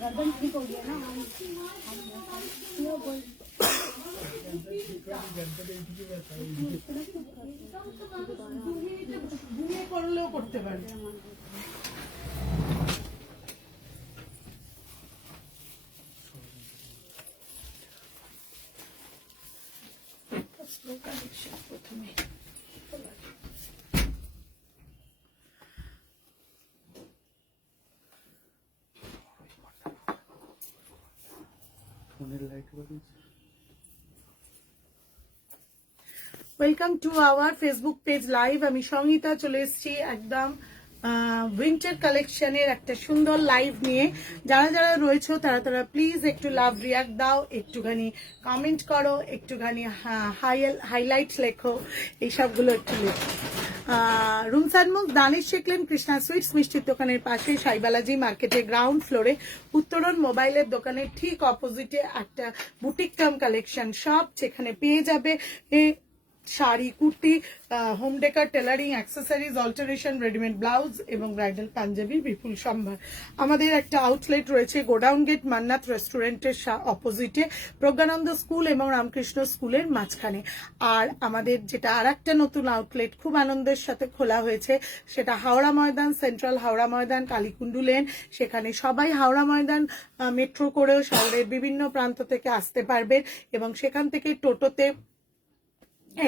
गर्दन ठीक हो गया ना করলেও করতে পারে। প্রথমে welcome to our Facebook page live. আমি সঙ্গীতা চলে এসেছি একদম উইন্টার কালেকশনের একটা সুন্দর লাইভ নিয়ে। যারা যারা রয়েছে তারা প্লিজ একটু লাভ রিয়াক্ট দাও, একটুখানি কমেন্ট করো, একটুখানি হাইলাইট লেখো, এইসবগুলো একটু লেখো। রুমসানমুখ দানিশ শেখলেন কৃষ্ণা সুইটস মিষ্টির দোকানের পাশে সাইবালাজি মার্কেটে গ্রাউন্ড ফ্লোরে উত্তরণ মোবাইলের দোকানের ঠিক অপোজিটে একটা বুটিক কাম কালেকশন শপ, যেখানে পেয়ে যাবে sari, kurti, home decker, tailoring, accessories, alteration, readymade blouse এবং ব্রাইডাল পাঞ্জাবির বিপুল সম্ভার। আমাদের একটা আউটলেট রয়েছে গোডাউন গেট মান্নাত রেস্টুরেন্টের অপোজিটে, প্রজ্ঞানন্দ স্কুল এবং রামকৃষ্ণ স্কুলের মাঝখানে। আর আমাদের যেটা আর একটা নতুন আউটলেট খুব আনন্দের সাথে খোলা হয়েছে, সেটা হাওড়া ময়দান, সেন্ট্রাল হাওড়া ময়দান, কালীকুণ্ডু লেন। সেখানে সবাই হাওড়া ময়দান মেট্রো করেও শহরের বিভিন্ন প্রান্ত থেকে আসতে পারবেন এবং সেখান থেকে টোটোতে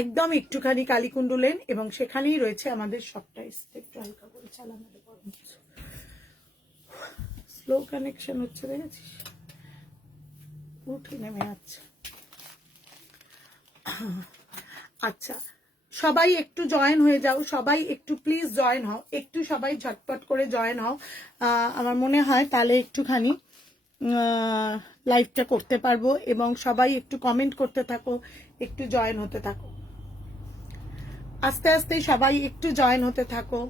একদম একটুখানি কালীকুণ্ডু লেন এবং সেখানেই রয়েছে আমাদের সবটা। একটু হালকা করে চালানো, স্লো কানেকশন হচ্ছে, দেখেছিস উঠে নেমে যাচ্ছে। আচ্ছা, সবাই একটু জয়েন হয়ে যাও, সবাই একটু প্লিজ জয়েন হও, একটু সবাই ঝটপট করে জয়েন হও। আমার মনে হয় তাহলে একটুখানি লাইভটা করতে পারবো এবং সবাই একটু কমেন্ট করতে থাকো, একটু জয়েন হতে থাকো, আস্তে আস্তে সবাই একটু জয়েন হতে থাকো।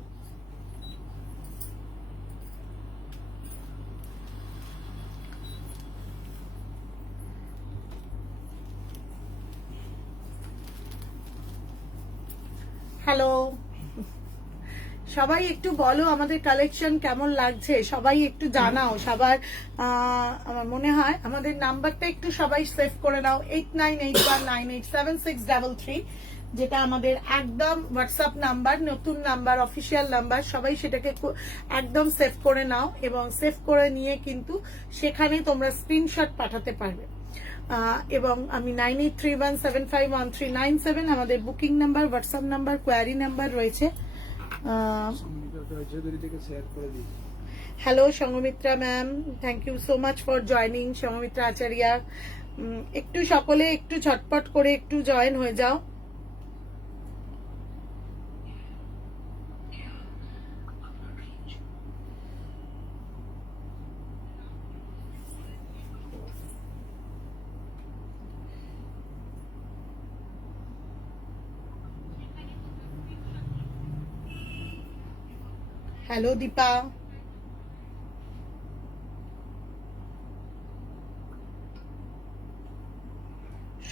হ্যালো, সবাই একটু বলো আমাদের কালেকশন কেমন লাগছে, সবাই একটু জানাও। সবার আমার মনে হয় আমাদের নাম্বারটা একটু সবাই সেভ করে নাও, 8981987633, যেটা আমাদের একদম হোয়াটসঅ্যাপ নাম্বার, নতুন নাম্বার, অফিসিয়াল নাম্বার। সবাই সেটাকে একদম সেভ করে নাও এবং সেভ করে নিয়ে কিন্তু সেখানে তোমরা স্ক্রিনশট পাঠাতে পারবে। এবং আমি 9831751397 আমাদের booking number, WhatsApp number, query number রয়েছে। Hello Sanghamitra ma'am, thank you so much for joining. Sanghamitra Acharya, একটু সকলে একটু ঝটপট করে একটু জয়েন হয়ে যাও। হ্যালো দীপা,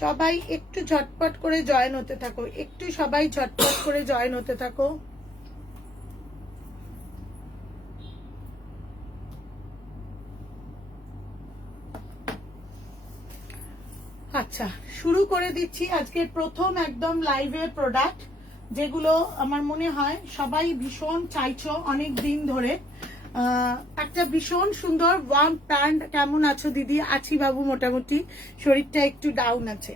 সবাই একটু ঝটপট করে জয়েন হতে থাকো, একটু সবাই ঝটপট করে জয়েন হতে থাকো। আচ্ছা, শুরু করে দিচ্ছি আজকের প্রথম একদম লাইভের প্রোডাক্ট, যেগুলো আমার মনে হয় সবাই ভীষণ চাইছো অনেক দিন ধরে। একটা ভীষণ সুন্দর ওয়ার্ম প্যান্ট। কেমন আছো দিদি? আছি বাবু, মোটামুটি, শরীরটা একটু ডাউন আছে।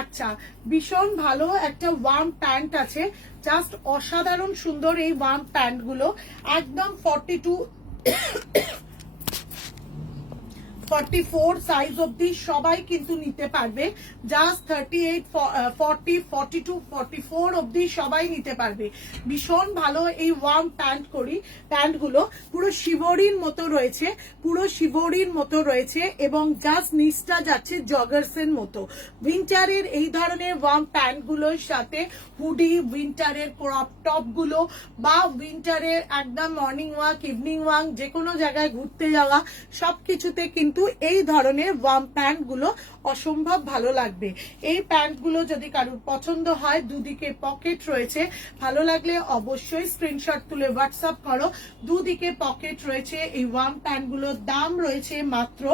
আচ্ছা, ভীষণ ভালো একটা ওয়ার্ম প্যান্ট আছে, জাস্ট অসাধারণ সুন্দর এই ওয়ার্ম প্যান্ট গুলো, একদম 44 সাইজ অবধি সবাই কিন্তু নিতে পারবে। জাস্ট 38, 40, 42, 44 অবধি সবাই নিতে পারবে। ভীষণ ভালো এই ওয়ার্ম প্যান্টগুলো পুরো শিবরির মতো রয়েছে, পুরো শিবরির মতো রয়েছে এবং জাস্ট নিচটা যাচ্ছে জগার্সের মতো। উইন্টারের এই ধরনের ওয়ার্ম প্যান্টগুলোর সাথে হুডি, উইন্টারের ক্রপ টপ গুলো বা উইন্টারের একদম মর্নিং ওয়াক, ইভিনিং ওয়াক, যে কোনো জায়গায় ঘুরতে যাওয়া সবকিছুতে কিন্তু এই ধরনের ওয়ার্ম প্যান্ট গুলো অসম্ভব ভালো লাগবে। এই প্যান্ট গুলো যদি কারোর পছন্দ হয়, দুদিকে পকেট রয়েছে, ভালো লাগলে অবশ্যই স্ক্রিনশট তুলে হোয়াটসঅ্যাপ করো। দুদিকে পকেট রয়েছে এই ওয়ার্ম প্যান্ট গুলোর দাম রয়েছে মাত্র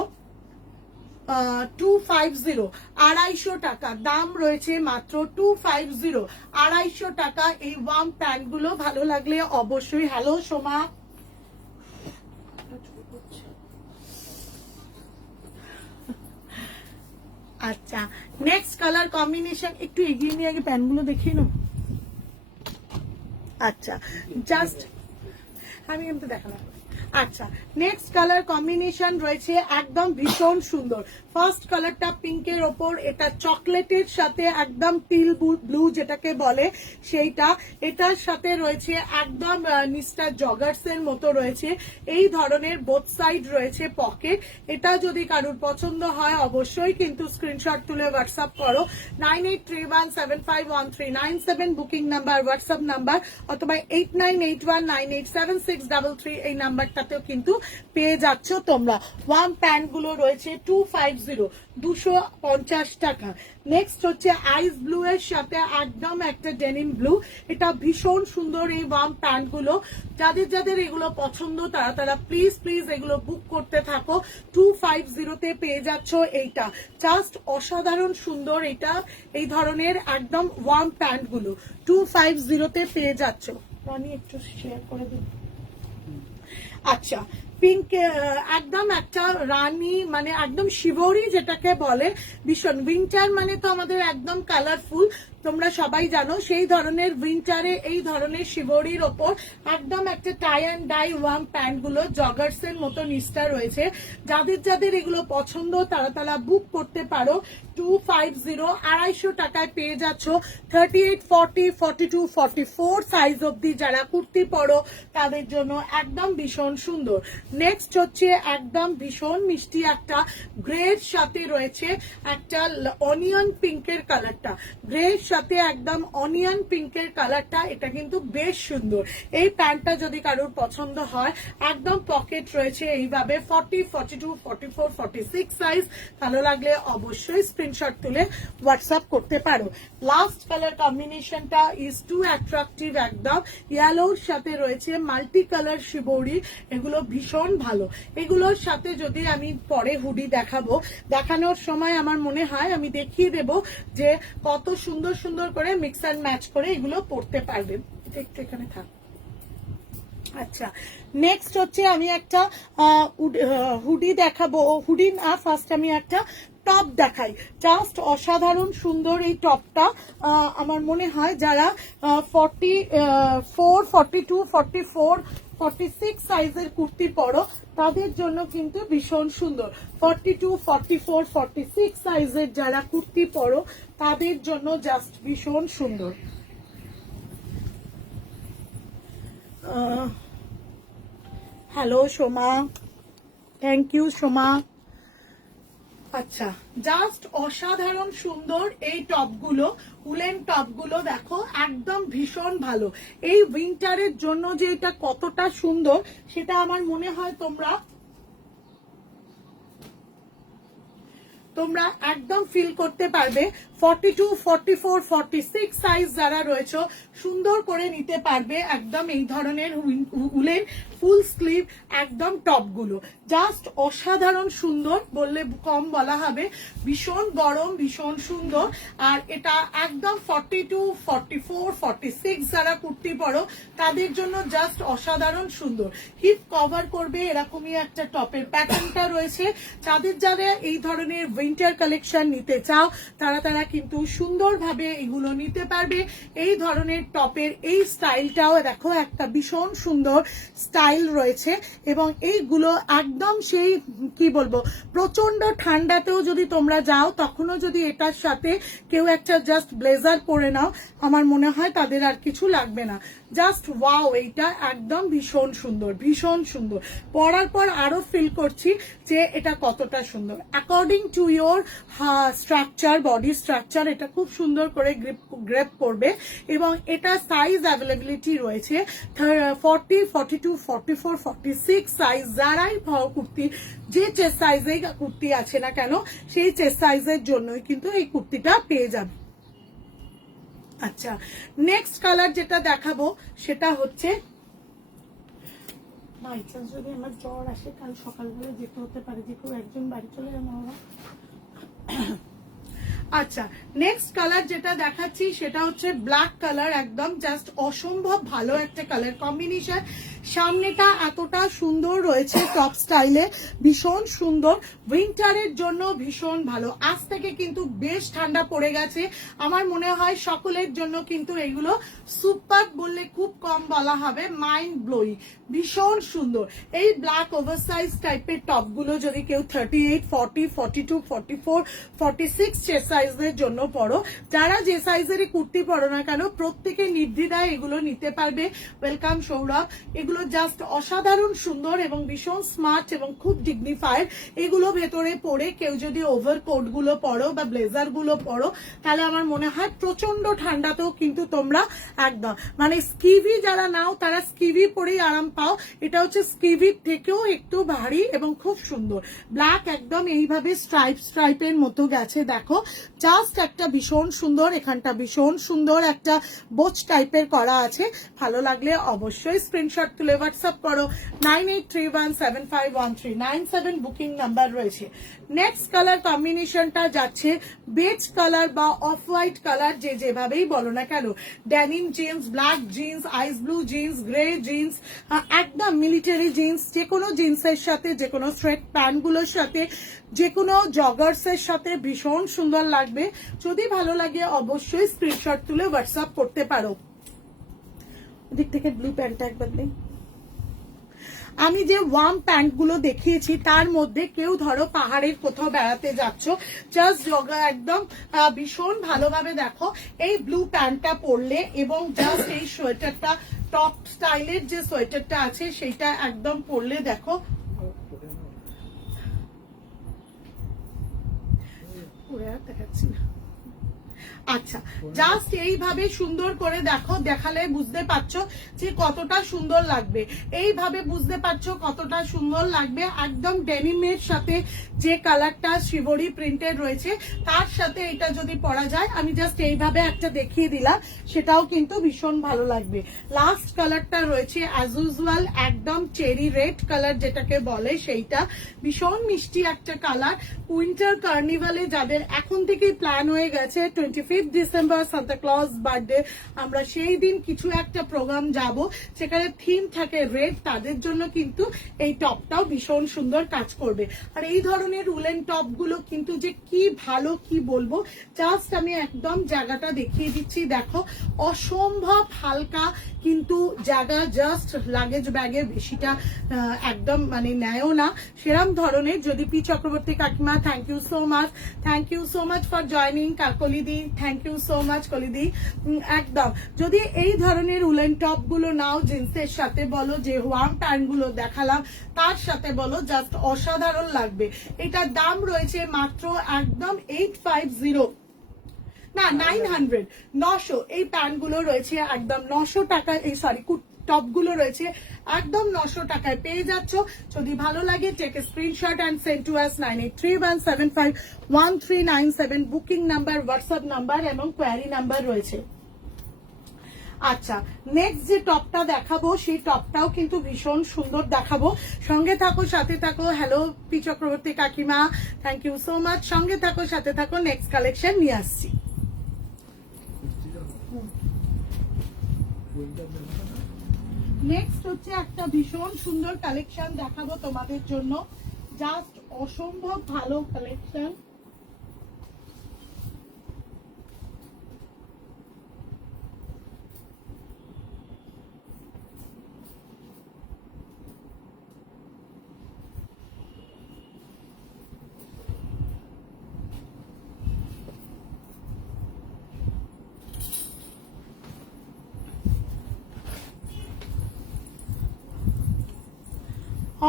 250, 250 টাকা দাম রয়েছে মাত্র 250, 250 টাকা এই ওয়ার্ম প্যান্ট গুলো। ভালো লাগলে অবশ্যই। হ্যালো সোমা, আচ্ছা নেক্সট কালার কম্বিনেশন একটু এগিয়ে নিয়ে আগে প্যান্টগুলো দেখিয়ে নাও। আচ্ছা জাস্ট আমি কিন্তু দেখালাম। আচ্ছা নেক্সট কালার কম্বিনেশন রয়েছে একদম ভীষণ সুন্দর। ফার্স্ট কালারটা পিঙ্কের ওপর, এটা চকলেটের সাথে একদম টিল ব্লু যেটাকে বলে সেইটা, এটার সাথে রয়েছে একদম নিচটা জগার্সের মতো রয়েছে। এই ধরনের বোথ সাইড রয়েছে পকেট। এটা যদি কারোর পছন্দ হয় অবশ্যই কিন্তু স্ক্রিনশট তুলে হোয়াটসঅ্যাপ করো। 9831751397 বুকিং নাম্বার, হোয়াটসঅ্যাপ নাম্বার, অথবা 8981987633 এই নাম্বারটাতেও কিন্তু পেয়ে যাচ্ছ তোমরা। ওয়ার্ম প্যান্ট গুলো রয়েছে 250, 250 টাকা। নেক্সট হচ্ছে আইস ব্লু এর সাথে একদম একটা ডেনিম ব্লু। এটা ভীষণ সুন্দর এই ওয়ার্ম প্যান্ট গুলো। যাদের যাদের এগুলো পছন্দ তারা প্লিজ এগুলো বুক করতে থাকো। 250 তে পেয়ে যাচ্ছ এইটা। জাস্ট অসাধারণ সুন্দর এটা, এই ধরনের একদম ওয়ার্ম প্যান্ট গুলো 250 তে পেয়ে যাচ্ছ। রানী একটু শেয়ার করে দিন। আচ্ছা পিঙ্ক একদম একটা রানী মানে একদম শিবরি যেটাকে বলে, ভীষণ উইন্টার মানে তো আমাদের একদম কালারফুল, তোমরা সবাই জানো। সেই ধরনের উইন্টারে এই ধরনের শিবরির ওপর একদম একটা tie and dye warm pant গুলো জগার্স এর মতো নিচটা রয়েছে। যাদের যাদের এগুলো পছন্দ তারা বুক করতে পারো। 250, 250 টাকায় পেয়ে যাচ্ছ। 38, 40, 42, 44 সাইজ অব্দি যারা কুর্তি পরো তাদের জন্য একদম ভীষণ সুন্দর। নেক্সট হচ্ছে একদম ভীষণ মিষ্টি একটা গ্রের সাথে রয়েছে একটা অনিয়ন পিঙ্কের কালারটা, গ্রের সাথে একদম অনিয়ন পিঙ্কের কালারটা, এটা কিন্তু বেশ সুন্দর। এই প্যান্টটা যদি কারোর পছন্দ হয় একদম পকেট রয়েছে এইভাবে 40, 42, 44, 46 সাইজ। ভালো লাগলে অবশ্যই স্ক্রিনশট তুলে হোয়াটসঅ্যাপ করতে পারো। লাস্ট কালার কম্বিনেশনটা ইজ টু অ্যাট্রাকটিভ, একদম ইয়েলোর সাথে রয়েছে মাল্টি কালার শিবরি। এগুলো ভীষণ ভালো। এগুলোর সাথে যদি আমি পরে হুডি দেখাবো, দেখানোর সময় আমার মনে হয় আমি দেখিয়ে দেব যে কত সুন্দর সুন্দর করে মিক্স অ্যান্ড ম্যাচ করে এগুলো পরতে পারবেন। এটা একটু এখানে থাক। আচ্ছা নেক্সট হচ্ছে আমি একটা হুডি দেখাবো। হুডি না, ফার্স্ট আমি একটা টপ দেখাই। জাস্ট অসাধারণ সুন্দর এই টপটা। আমার মনে হয় যারা 44, 42, 44, 46 সাইজের কুর্তি পরো তাদের জন্য কিন্তু ভীষণ সুন্দর। 42, 44, 46 সাইজের যারা কুর্তি পরো তাদের জন্য জাস্ট ভীষণ সুন্দর। Hello Soma, thank you Soma. আচ্ছা জাস্ট অসাধারণ সুন্দর এই টপগুলো, উলেন টপগুলো দেখো একদম ভীষণ ভালো। এই উইন্টারের জন্য যে এটা কতটা সুন্দর সেটা আমার মনে হয় তোমরা একদম ফিল করতে পারবে। 42, 44, 46 সাইজ যারা রয়েছে সুন্দর করে নিতে পারবে একদম এই ধরনের উলেন ফুল স্লিভ একদম টপগুলো। জাস্ট অসাধারণ সুন্দর, বললে কম বলা হবে। ভীষণ গরম, ভীষণ সুন্দর। আর এটা একদম 42, 44, 46 যারা কুর্তি পরো তাদের জন্য জাস্ট অসাধারণ সুন্দর। হিপ কভার করবে এরকমই একটা টপের প্যাটার্নটা রয়েছে। যাদের যারা এই ধরনের উইন্টার কালেকশন নিতে চাও তারা কিন্তু সুন্দরভাবে এগুলো নিতে পারবে। এই ধরনের টপের এই স্টাইলটাও দেখো একটা ভীষণ সুন্দর স্টাইল রয়েছে, এবং এইগুলো একদম সেই কি বলবো প্রচন্ড ঠান্ডাতেও যদি তোমরা যাও তখনও যদি এটার সাথে কেউ একটা জাস্ট ব্লেজার পরে নাও, আমার মনে হয় তাদের আর কিছু লাগবে না। জাস্ট ওয়াও, এইটা একদম ভীষণ সুন্দর, ভীষণ সুন্দর। পরার পর আরো ফিল করছি যে এটা কতটা সুন্দর according to your structure, body structure. এটা খুব সুন্দর করে গ্রেপ করবে, এবং এটা সাইজ অ্যাভেলেবিলিটি রয়েছে 40, 42, 44, 46 সাইজ। যারাই কুর্তি যে চেস্ট সাইজে কুর্তি আছে না কেন সেই চেস্ট সাইজের জন্যই কিন্তু এই কুর্তিটা পেয়ে যাবে। আচ্ছা, নেক্সট কালার যেটা দেখাবো সেটা হচ্ছে, বাই চান্স যদি আমার জ্বর আসে কাল সকালবেলা যেতে হতে পারে, যে কেউ একজন বাড়ি চলে যাবো আমরা। আচ্ছা, নেক্সট কালার যেটা দেখাচ্ছি সেটা হচ্ছে ব্ল্যাক কালার, একদম জাস্ট অসম্ভব ভালো একটা কালার কম্বিনেশন। সামনেটা এতটা সুন্দর রয়েছে টপ স্টাইলে, ভীষণ সুন্দর, উইন্টারের জন্য ভীষণ ভালো। আজ থেকে কিন্তু বেশ ঠান্ডা পড়ে গেছে, আমার মনে হয় সকলের জন্য কিন্তু এগুলো সুপার বললে খুব কম বলা হবে, মাইন্ড ব্লোয়িং, ভীষণ সুন্দর। এই ব্ল্যাক ওভারসাইজ টাইপের টপগুলো যদি কেউ 38, 40, 42, 44, 46 চেস্ট সাইজের জন্য পড়ো, যারা যে সাইজেরই কুর্তি পরো না কেন প্রত্যেকে নির্দ্বিধায় এগুলো নিতে পারবে। ওয়েলকাম সৌরভ, এগুলো জাস্ট অসাধারণ সুন্দর এবং ভীষণ স্মার্ট এবং খুব ডিগনিফাইড। এগুলো ভেতরে পরে কেউ যদি ওভারকোট গুলো পরো বা ব্লেজার গুলো পরো, তাহলে আমার মনে হয় প্রচন্ড ঠান্ডাতেও কিন্তু তোমরা একদম মানে স্কিভি যারা নাও তারা স্কিভি পরেই আরাম পাও। এটা হচ্ছে স্কিভির থেকেও একটু ভারী এবং খুব সুন্দর। ব্ল্যাক একদম এইভাবে স্ট্রাইপের মতো গেছে, দেখো জাস্ট একটা ভীষণ সুন্দর, এখানটা ভীষণ সুন্দর একটা বোচ টাইপের করা আছে। ভালো লাগলে অবশ্যই স্ক্রিনশট তুলে হোয়াটসঅ্যাপ করো। 9831751397 বুকিং নাম্বার রয়েছে। নেক্সট কালার কম্বিনেশনটা যাচ্ছে বেজ কালার বা অফ হোয়াইট কালার, যে যেভাবেই বলো না কেন, ড্যানিম জিন্স, ব্ল্যাক জিন্স, আইস ব্লু জিন্স, গ্রে জিন্স, একদম মিলিটারি জিন্স, যে কোনো জিন্সের সাথে, যে কোনো স্ট্রেট প্যান্ট গুলোর সাথে, যে কোনো জগার্স এর সাথে ভীষণ সুন্দর লাগবে। যদি ভালো লাগে অবশ্যই স্ক্রিনশট তুলে হোয়াটসঅ্যাপ করতে পারো। দিক থেকে ব্লু প্যান্টটা একবার নেই। আমি যে ওয়ার্ম প্যান্ট গুলো দেখিয়েছি তার মধ্যে কেউ ধরো পাহাড়ের কোথাও বেড়াতে যাচ্ছ, জাস্ট একদম ভীষণ ভালোভাবে দেখো এই ব্লু প্যান্টটা পরলে এবং জাস্ট এই সোয়েটারটা টপ স্টাইলের যে সোয়েটারটা আছে সেইটা একদম পরলে দেখো পরে আর দেখাচ্ছি না। আচ্ছা, জাস্ট এইভাবে সুন্দর করে দেখো, দেখালে বুঝতে পারছো যে কতটা সুন্দর লাগবে। এইভাবে বুঝতে পারছো কতটা সুন্দর লাগবে। একদম ডেনিমের সাথে যে কালারটা শিবরি প্রিন্টেড রয়েছে তার সাথে এটা যদি পরা যায়, আমি জাস্ট এইভাবে একটা দেখিয়ে দিলাম, সেটাও কিন্তু ভীষণ ভালো লাগবে। লাস্ট কালারটা রয়েছে অ্যাজ ইউজুয়াল একদম চেরি রেড কালার যেটাকে বলে, সেইটা ভীষণ মিষ্টি একটা কালার। উইন্টার কার্নিভালে যাদের এখন থেকেই প্ল্যান হয়ে গেছে 25 ডিসেম্বর সান্তা ক্লজ বার্থডে, আমরা সেই দিন কিছু একটা প্রোগ্রাম যাব সেখানে থিম থাকে রেড, তাদের জন্য কিন্তু এই টপটাও ভীষণ সুন্দর কাজ করবে। আর এই ধরনের উলেন টপ গুলো কিন্তু যে কি ভালো কি বলবো, জাস্ট আমি একদম জায়গাটা দেখিয়ে দিচ্ছি, দেখো অসম্ভব হালকা, কিন্তু জায়গা জাস্ট লাগেজ ব্যাগে বেশিটা একদম মানে নেয়ও না সেরম ধরনের। যদি পি চক্রবর্তী কাকিমা, thank you so much, thank you so much for joining. কলিদি, থ্যাংক ইউ সো মাচ কলিদি। একদম যদি এই ধরনের উলেন টপ গুলো নাও জিন্সের সাথে, বলো যে ওয়ার্ম প্যান্ট গুলো দেখালাম তার সাথে বলো, জাস্ট অসাধারণ লাগবে। এটার দাম রয়েছে মাত্র একদম 850 না 900, 900। এই প্যান্ট গুলো রয়েছে একদম 900 টাকা, এই সরি টপ গুলো রয়েছে একদম 900 টাকায় পেয়ে যাচ্ছ। যদি ভালো লাগে take a screenshot and send to us 9831751397 booking number, WhatsApp number এবং কোয়ারি নাম্বার রয়েছে। আচ্ছা, নেক্সট যে টপটা দেখাবো সেই টপটাও কিন্তু ভীষণ সুন্দর দেখাবো। সঙ্গে থাকো, সাথে থাকো। হ্যালো পি চক্রবর্তী কাকিমা, থ্যাংক ইউ সো মাচ। সঙ্গে থাকো, সাথে থাকো, নেক্সট কালেকশন নিয়ে আসছি। নেক্সট হচ্ছে একটা ভীষণ সুন্দর কালেকশন দেখাবো তোমাদের জন্য, জাস্ট অসম্ভব ভালো কালেকশন।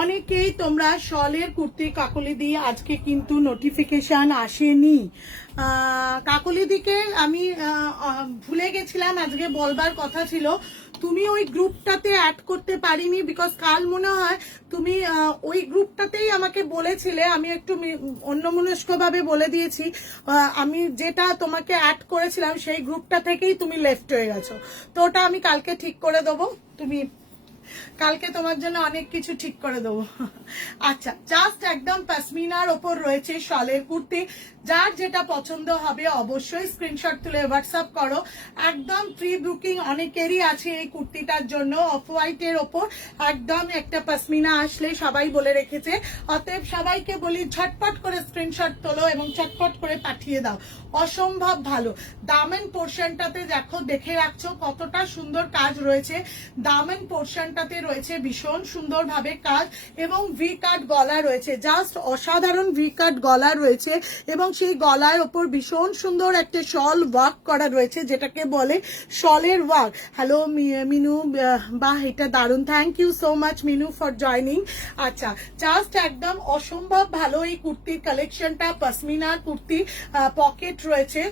অনেকেই তোমরা শলের কুর্তি কাকলিদি আজকে কিন্তু নোটিফিকেশন আসেনি। কাকলিদিকে আমি ভুলে গেছিলাম, আজকে বলবার কথা ছিল, তুমি ওই গ্রুপটাতে অ্যাড করতে পারিনি বিকজ কাল মনে হয় তুমি ওই গ্রুপটাতেই আমাকে বলেছিলে, আমি একটু অন্যমনস্কভাবে বলে দিয়েছি। আমি যেটা তোমাকে অ্যাড করেছিলাম সেই গ্রুপটা থেকেই তুমি লেফট হয়ে গেছো, তো ওটা আমি কালকে ঠিক করে দেবো। তুমি কালকে তোমার জন্য অনেক কিছু ঠিক করে দেবো। আচ্ছা, জাস্ট একদম পশমিনার ওপর রয়েছে শলের কুর্তি। যার যেটা পছন্দ হবে অবশ্যই স্ক্রিনশট তুলে হোয়াটসঅ্যাপ করো। একদম প্রি বুকিং অনেকেরই আছে এই কুর্তিটার জন্য। অফ হোয়াইটের ওপর একদম একটা পশমিনা আসলে সবাই বলে রেখেছে, অতএব সবাইকে বলি ঝটপট করে স্ক্রিনশট তোলো এবং চটপট করে পাঠিয়ে দাও। অসম্ভব ভালো। দামেন পোর্শনটাতে দেখো, দেখে রাখছো কতটা সুন্দর কাজ রয়েছে। দামেন পোর্শনটাতে রয়েছে ভীষণ সুন্দরভাবে কাজ এবং ভি কাট গলা রয়েছে, জাস্ট অসাধারণ ভি কাট গলা রয়েছে এবং সেই গলার ওপর ভীষণ সুন্দর একটা শল ওয়ার্ক করা রয়েছে, যেটাকে বলে শলের ওয়ার্ক। হ্যালো মিনু, বাহ এটা দারুণ, thank you so much Minu for joining. আচ্ছা, জাস্ট একদম অসম্ভব ভালো এই কুর্তির কালেকশনটা। পশমিনার কুর্তি, পকেট রয়েছে,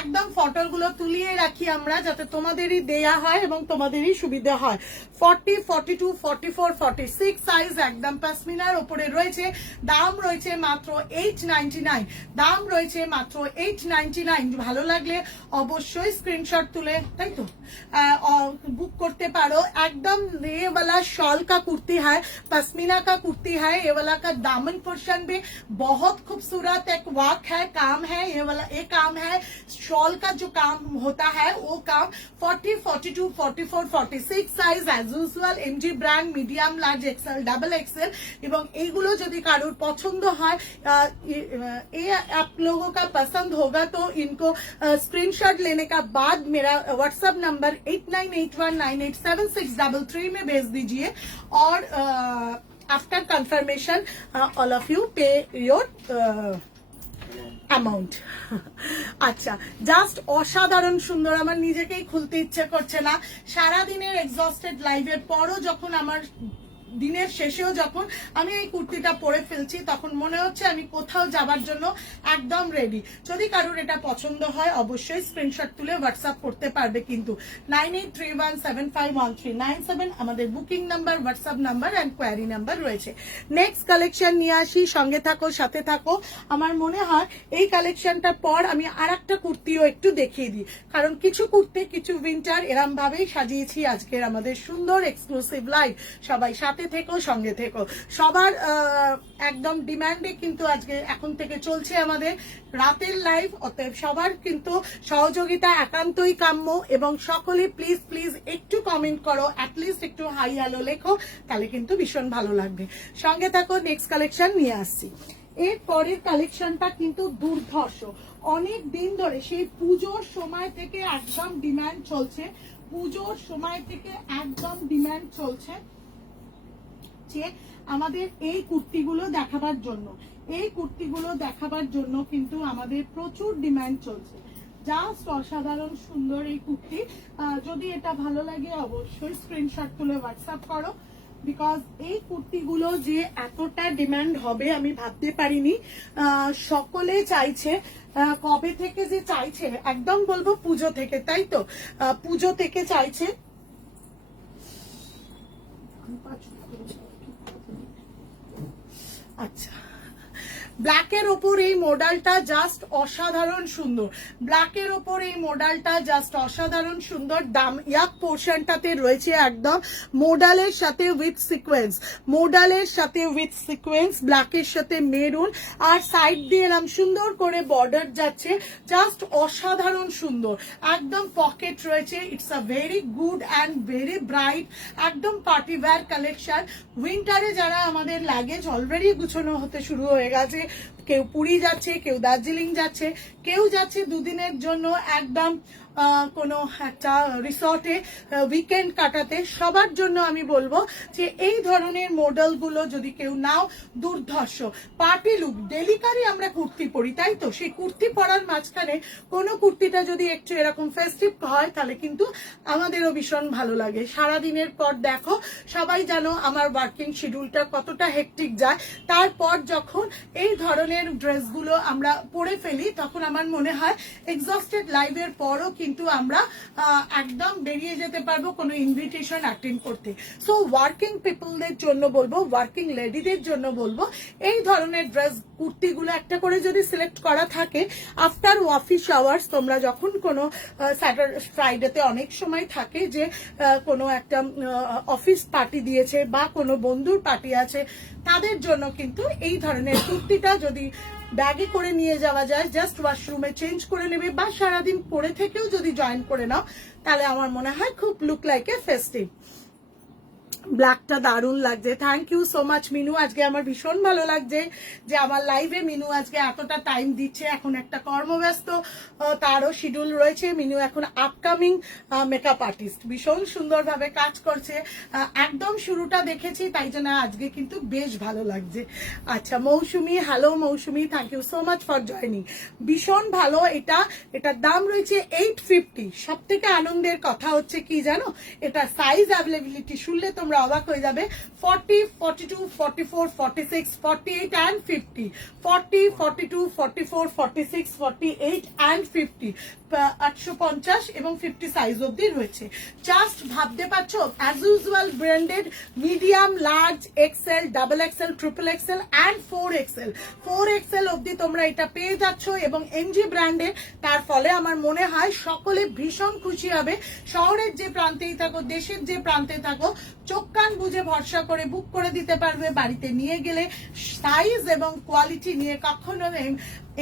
একদম ফটোগুলো তুলিয়ে রাখি আমরা যাতে তোমাদেরই দেয়া হয় এবং তোমাদেরই সুবিধা হয়। 40, 42, 44, 46 সাইজ একদম পশমিনার উপরে রয়েছে। দাম রয়েছে মাত্র 899, দাম রয়েছে মাত্র 899। ভালো লাগলে অবশ্যই স্ক্রিনশট তুলে তাই তো बुक करते पारो। एकदम ये वाला शॉल का कुर्ती है, पश्मीना का कुर्ती है। ये वाला का दामन पोर्शन भी बहुत खूबसूरत एक वर्क है, काम है। ये वाला एक काम है, शॉल का जो काम होता है वो काम। 40, 42, 44, 46 size as usual MG brand, medium, large, XL, double XL. এবং এইগুলো যদি কারোর পছন্দ হয়, ये आप लोगों का पसंद होगा तो इनको स्क्रीनशॉट लेने का बाद मेरा व्हाट्सएप नंबर 8981987633 में भेज दीजिए और after confirmation all of you पे योर অ্যামাউন্ট। আচ্ছা, জাস্ট অসাধারণ সুন্দর। আমার নিজেকেই খুলতে ইচ্ছে করছে না। সারাদিনের এক্সস্টেড লাইভের পরও যখন আমার দিনের শেষেও যখন আমি এই কুর্তিটা পরে ফেলছি তখন মনে হচ্ছে আমি কোথাও যাবার জন্য একদম রেডি। যদি কারোর এটা পছন্দ হয় অবশ্যই স্ক্রিনশট তুলে হোয়াটসঅ্যাপ করতে পারবে। কিন্তু 9831751397 আমাদের booking number, WhatsApp number and query number রয়েছে। নেক্সট কালেকশন নিয়ে আসি, সঙ্গে থাকো, সাথে থাকো। আমার মনে হয় এই কালেকশনটার পর আমি আর একটা কুর্তিও একটু দেখিয়ে দিই, কারণ কিছু কুর্তি কিছু উইন্টার এরম ভাবেই সাজিয়েছি আজকের আমাদের সুন্দর এক্সক্লুসিভ লাইভ। সবাই সাথে থেকো, সঙ্গে থেকো। সবার একদম ডিমান্ডে কিন্তু আজকে এখন থেকে চলছে আমাদের রাতের লাইভ, অতএব সবার কিন্তু সহযোগিতা একান্তই কাম্য এবং সকলে প্লিজ প্লিজ একটু কমেন্ট করো, অ্যাটলিস্ট একটু হাই হ্যালো লেখো, তাহলে কিন্তু ভীষণ ভালো লাগবে। সঙ্গে থাকো, নেক্সট কালেকশন নিয়ে আসছি। এর পরের কালেকশনটা কিন্তু দুর্ধর্ষ। অনেক দিন ধরে সেই পুজোর সময় থেকে একদম ডিমান্ড চলছে, পুজোর সময় থেকে একদম ডিমান্ড চলছে আমাদের এই কুর্তিগুলো দেখাবার জন্য। এই কুর্তিগুলো দেখাবার জন্য কিন্তু আমাদের প্রচুর ডিমান্ড চলছে। জাস্ট অসাধারণ সুন্দর এই কুর্তি। যদি এটা ভালো লাগে অবশ্যই স্ক্রিনশট তুলে হোয়াটসঅ্যাপ করো, বিকজ এই কুর্তিগুলো যে এতটা ডিমান্ড হবে আমি ভাবতে পারিনি। সকলে চাইছে, কবে থেকে যে চাইছে একদম বলবো পুজো থেকে, তাই তো পুজো থেকে চাইছে। আচ্ছা, ব্ল্যাকের ওপর এই মডেলটা জাস্ট অসাধারণ সুন্দর। ব্ল্যাকের ওপর এই মডেলটা জাস্ট অসাধারণ সুন্দর। দাম ইয়াক পোর্শনটাতে রয়েছে একদম মডেলের সাথে উইথ সিকোয়েন্স, মডেলের সাথে উইথ সিকোয়েন্স, ব্ল্যাকের সাথে মেরুন, আর সাইড দিয়ে এরকম সুন্দর করে বর্ডার যাচ্ছে, জাস্ট অসাধারণ সুন্দর। একদম পকেট রয়েছে। It's a very good and very bright, একদম পার্টি ওয়্যার কালেকশন। উইন্টারে যারা আমাদের লাগেজ অলরেডি গুছানো হতে শুরু হয়ে গেছে, কেউ পুরী যাচ্ছে, কেউ দার্জিলিং যাচ্ছে, কেউ যাচ্ছে দুদিনের জন্য একদম কোনো একটা রিসর্টে উইকেন্ড কাটাতে, সবার জন্য আমি বলবো যে এই ধরনের মডেলগুলো যদি কেউ নাও, দুর্ধর্ষ পার্টি লুক। ডেলিকারি আমরা কুর্তি পরি, তাই তো? সেই কুর্তি পরার মাঝখানে কোনো কুর্তিটা যদি একটু এরকম ফেস্টিভ হয় তাহলে কিন্তু আমাদেরও ভীষণ ভালো লাগে। সারাদিনের পর দেখো, সবাই জানো আমার ওয়ার্কিং শিডিউলটা কতটা হেক্টিক যায়, তারপর যখন এই ধরনের ড্রেসগুলো আমরা পরে ফেলি তখন আমার মনে হয় এক্সস্টেড লাইভের পরও কিন্তু আমরা একদম বেরিয়ে যেতে পারবো কোনো ইনভিটেশন অ্যাটেন্ড করতে। সো ওয়ার্কিং পিপলদের জন্য বলবো, ওয়ার্কিং লেডিদের জন্য বলবো, এই ধরনের ড্রেস কুর্তিগুলো একটা করে যদি সিলেক্ট করা থাকে আফটার অফিস আওয়ার্স, তোমরা যখন কোনো স্যাটারডে ফ্রাইডেতে অনেক সময় থাকে যে কোনো একটা অফিস পার্টি দিয়েছে বা কোনো বন্ধুর পার্টি আছে, তাদের জন্য কিন্তু এই ধরনের কুর্তিটা যদি ব্যাগে করে নিয়ে যাওয়া যায়, জাস্ট ওয়াশরুমে চেঞ্জ করে নেবে বা সারাদিন পরে থেকেও যদি জয়েন করে নাও, তাহলে আমার মনে হয় খুব লুক লাইক এ ফেস্টিভ। ব্ল্যাকটা দারুণ লাগছে। Thank you so much Minu. আজকে আমার ভীষণ ভালো লাগছে যে আমার লাইভে মিনু আজকে এতটা টাইম দিচ্ছে। এখন একটা কর্মব্যস্ত তারও শিডিউল রয়েছে। মিনু এখন আপকামিং মেকআপ আর্টিস্ট, ভীষণ সুন্দরভাবে কাজ করছে। একদম শুরুটা দেখেছি, তাই জন্য আজকে কিন্তু বেশ ভালো লাগছে। আচ্ছা Mousumi, hello Mousumi, thank you so much for joining. ভীষণ ভালো। এটার দাম রয়েছে 850। সব থেকে আনন্দের কথা হচ্ছে কি জানো, এটা সাইজ অ্যাভেলেবিলিটি শুনলে তোমরা অবাক হয়ে যাবে। 40, 42, 44, 46, 48 and 50, 40, 42, 44, 46, 48 and 50, 850 এবং 50 সাইজ অবধি রয়েছে। জাস্ট ভাবতে পারছো, as usual branded medium, large, XL, double XL, triple XL and 4XL। 4XL অবধি তোমরা এটা পেয়ে যাচ্ছ এবং এনজি ব্র্যান্ডের। তার ফলে আমার মনে হয় সকলে ভীষণ খুশি হবে। শহরের যে প্রান্তেই থাকো, দেশের যে প্রান্তে থাকো, চোখ কান বুঝে ভরসা করে বুক করে দিতে পারবে। বাড়িতে নিয়ে গেলে সাইজ এবং কোয়ালিটি নিয়ে কখনো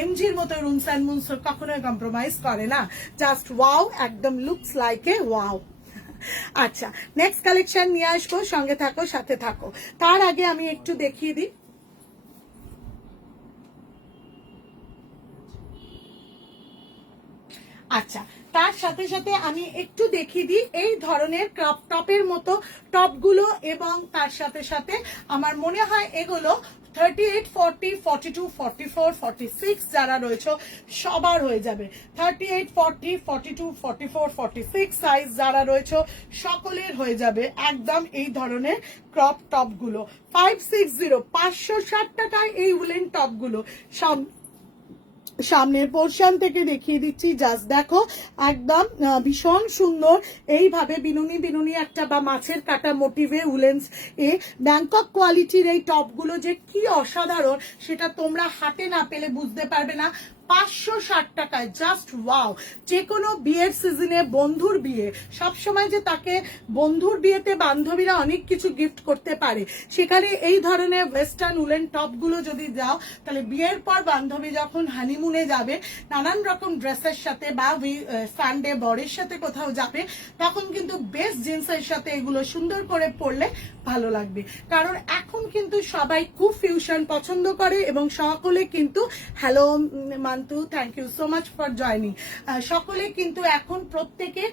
এমজির মতো রুমস অ্যান্ড মুনস কখনোই কম্প্রোমাইজ করে না। জাস্ট ওয়াও, একদম লুকস লাইক এ ওয়াও। আচ্ছা নেক্সট কালেকশন নিয়ে আসবো, সঙ্গে থাকো, সাথে থাকো। তার আগে আমি একটু দেখিয়ে দিই। আচ্ছা তার সাথে সাথে আমি একটু দেখিয়ে দিই এই ধরনের ক্রপ টপের মতো টপগুলো, এবং তার সাথে সাথে আমার মনে হয় এগুলো 38, 40, 42, 44, 46 যারা রয়েছে সবার হয়ে যাবে। 38, 40, 42, 44, 46 সাইজ যারা রয়েছে সকলের হয়ে যাবে একদম এই ধরনের ক্রপ টপ গুলো। 560, 560 টাকায় এই উলেন টপ গুলো। সামনের পোর্শন থেকে দেখিয়ে দিচ্ছি, জাস্ট দেখো একদম ভীষণ সুন্দর। এইভাবে বিনুনি বিনুনি একটা বা মাছের কাটা মোটিভে উলেন্স এ ব্যাংকক কোয়ালিটির এই টপগুলো যে কি অসাধারণ সেটা তোমরা হাতে না পেলে বুঝতে পারবে না। 560 টাকায় জাস্ট ওয়াও। যে কোনো বিয়ের সিজনে, বন্ধুর বিয়ে, সবসময় যে তাকে বন্ধুর বিয়েতে বান্ধবীরা অনেক কিছু গিফট করতে পারে, সেখানে এই ধরনের ওয়েস্টার্ন উলেন টপগুলো যদি দাও তাহলে বিয়ের পর বান্ধবী যখন হানিমুনে যাবে নানান রকম ড্রেসের সাথে বা সানডে বরের সাথে কোথাও যাবে, তখন কিন্তু বেস্ট জিন্সের সাথে এগুলো সুন্দর করে পরলে ভালো লাগবে। কারণ এখন কিন্তু সবাই খুব ফিউশন পছন্দ করে এবং সকলে কিন্তু hello Mantu, thank you so much for joining. সকলে কিন্তু এখন প্রত্যেকে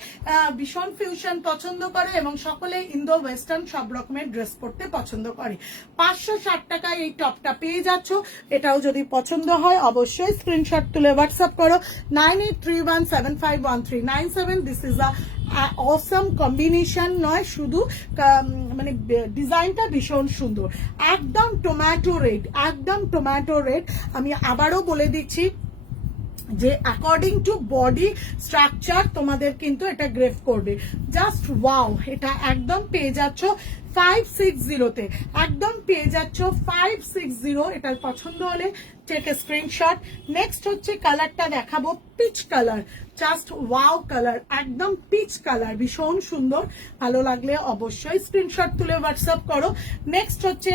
ভীষণ ফিউশন পছন্দ করে এবং সকলে ইন্দো ওয়েস্টার্ন সব রকমের ড্রেস পরতে পছন্দ করে। 560 টাকায় এই টপটা পেয়ে যাচ্ছ। এটাও যদি পছন্দ হয় অবশ্যই স্ক্রিনশট তুলে হোয়াটসঅ্যাপ করো 9831751397। This is a Assam combination নয়, শুধু মানে ডিজাইনটা ভীষণ সুন্দর। একদম টমেটো রেড, একদম টমেটো রেড। আমি আবারও বলে দিচ্ছি যে অ্যাকর্ডিং টু বডি স্ট্রাকচার তোমাদের কিন্তু এটা গ্রেফ করবে। জাস্ট ওয়াও, এটা একদম পেয়ে যাচ্ছ 560-তে, একদম পেয়ে যাচ্ছ 560। এটার পছন্দ হলে টেক এ স্ক্রিনশট। নেক্সট হচ্ছে কালারটা দেখাবো, peach colour. Just wow colour, একদম পিচ কালার, ভীষণ সুন্দর। ভালো লাগলে অবশ্যই স্ক্রিনশট তুলে হোয়াটসঅ্যাপ করো। নেক্সট হচ্ছে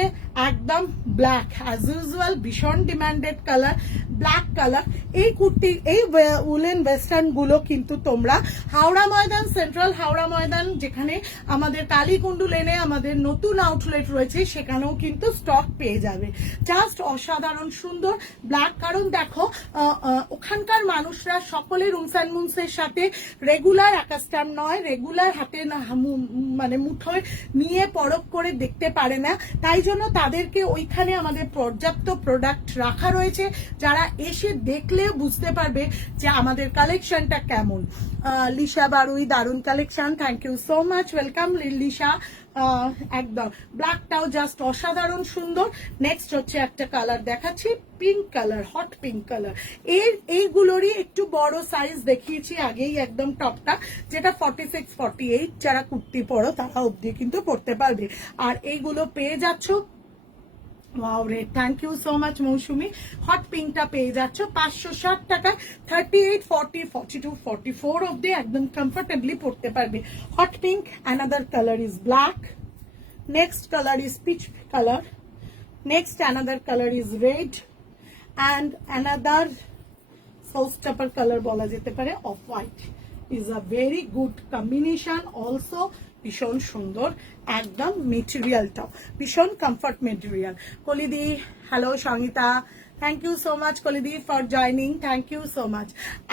একদম ব্ল্যাক, অ্যাজ ইউজুয়াল ভীষণ ডিমান্ডেড কালার। Black colour. এই কুর্তি, এই উলেন ওয়েস্টার্ন গুলো কিন্তু তোমরা হাওড়া ময়দান, সেন্ট্রাল হাওড়া ময়দান, যেখানে আমাদের কালীকুণ্ডু লেনে আমাদের নতুন আউটলেট রয়েছে, সেখানেও কিন্তু স্টক পেয়ে যাবে। জাস্ট অসাধারণ সুন্দর ব্ল্যাক। কারণ দেখো ওখানকার মানুষরা সকলে রুমস অ্যান্ড মুন্সের সাথে রেগুলার অ্যাকাস্টাম নয়, রেগুলার হাতে মানে মুঠোয় নিয়ে পরখ করে দেখতে পারে না। তাই জন্য তাদেরকে ওইখানে আমাদের পর্যাপ্ত প্রোডাক্ট রাখা রয়েছে, যারা এসে দেখলে বুঝতে পারবে যে আমাদের কালেকশনটা কেমন। লিশা বারুই, দারুন collection, thank you so much, welcome Lisha. একদম ব্ল্যাকটাও জাস্ট অসাধারণ সুন্দর। নেক্সট হচ্ছে একটা কালার দেখাচ্ছি, pink colour, hot pink colour. এইগুলোরই একটু বড় সাইজ দেখিয়েছি আগেই, একদম টপটা, যেটা 46, 48 যারা কুর্তি পরো তারা অবধি কিন্তু পরতে পারবে। আর এইগুলো পেয়ে যাচ্ছ, ওয়াও রে, thank you so much Mousumi. Hot পিঙ্কটা পেয়ে যাচ্ছ 560 টাকায়, 38, 40, 42, 44 অব্দি একদম কমফর্টেবলি পরতে পারবে। Hot pink. Another colour is black, next colour is peach colour, next another colour is red, and another সোস্টাপার কালার বলা যেতে পারে, off white is a very good combination also. ভীষণ সুন্দর, একদম মেটেরিয়ালটাও ভীষণ কমফর্ট মেটেরিয়াল। কলিদি, hello Sangeeta, thank you so much কলিদি for joining, thank you so much.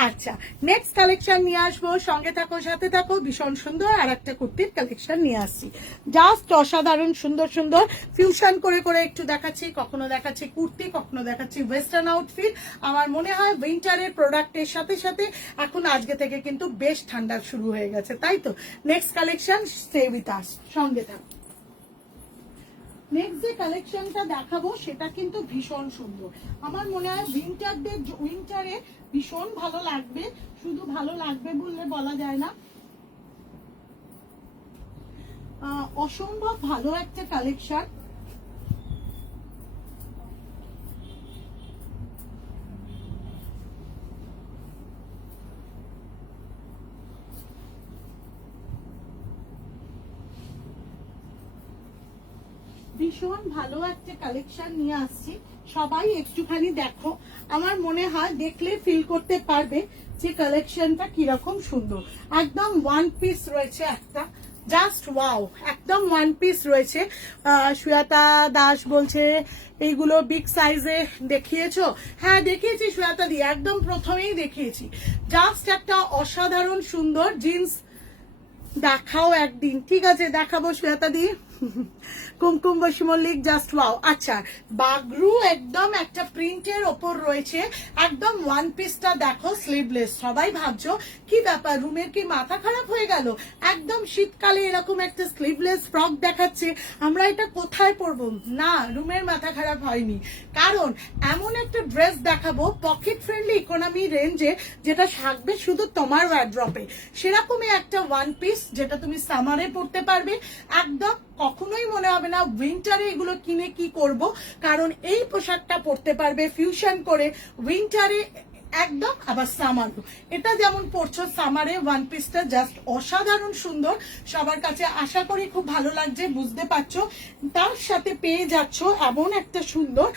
আচ্ছা, নেক্সট কালেকশন নিয়ে আসবো, সঙ্গে থাকো, সাথে থাকো। ভীষণ সুন্দর আর একটা কুর্তির কালেকশন নিয়ে আসছি, জাস্ট অসাধারণ সুন্দর সুন্দর ফিউশন করে করে একটু দেখাচ্ছি। কখনো দেখাচ্ছি কুর্তি, কখনো দেখাচ্ছি ওয়েস্টার্ন আউটফিট। আমার মনে হয় উইন্টারের প্রোডাক্টের সাথে সাথে এখন আজকে থেকে কিন্তু বেশ ঠান্ডা শুরু হয়ে গেছে, তাই তো। Next collection, stay with us, সঙ্গে থাকো। নেক্সট যে কালেকশনটা দেখাবো সেটা কিন্তু ভীষণ সুন্দর। আমার মনে হয় উইন্টারে ভীষণ ভালো লাগবে, শুধু ভালো লাগবে বললে বলা যায় না, অসম্ভব ভালো একটা কালেকশন। ভীষণ ভালো একটা কালেকশন নিয়ে আসছি, সবাই একটুখানি দেখো। আমার মনে হয় দেখলে ফিল করতে পারবে যে কালেকশনটা কিরকম সুন্দর। একদম ওয়ান পিস রয়েছে একটা, জাস্ট ওয়াও, একদম ওয়ান পিস রয়েছে। শ্বেতা দাস বলছে এইগুলো বিগ সাইজে দেখিয়েছো? হ্যাঁ দেখিয়েছি শ্বেতা দি, একদম প্রথমেই দেখিয়েছি। জাস্ট একটা অসাধারণ সুন্দর জিন্স দেখাও একদিন, ঠিক আছে দেখাবো শ্বেতা দি। কুমকুম বসি মল্লিক, জাস্ট ওয়াও। আচ্ছা, বাগরু একদম একটা প্রিন্টের ওপর রয়েছে, একদম ওয়ান পিসটা দেখো, স্লিভলেস। সবাই ভাবছো কি ব্যাপার, রুমের কি মাথা খারাপ হয়ে গেল? একদম শীতকালে এরকম একটা স্লিভলেস ফ্রক দেখাচ্ছে, আমরা এটা কোথায় পরবো? না, রুমের মাথা খারাপ হয়নি, কারণ এমন একটা ড্রেস দেখাবো পকেট ফ্রেন্ডলি ইকোনমি রেঞ্জে, যেটা থাকবে শুধু তোমার ওয়ার্ড্রপে। সেরকমই একটা ওয়ান পিস যেটা তুমি সামারে পরতে পারবে, একদম কখনোই মনে হবে না উইন্টারে এগুলো কিনে কি করব, কারণ এই পোশাকটা পরতে পারবে ফিউশন করে উইন্টারে একদম, আবার সামারও। এটা যেমন পরছো সামারে, ওয়ান পিসটা জাস্ট অসাধারণ সুন্দর, সবার কাছে আশা করি খুব ভালো লাগছে, বুঝতে পারছো। তার সাথে পেয়ে যাচ্ছ এমন একটা সুন্দর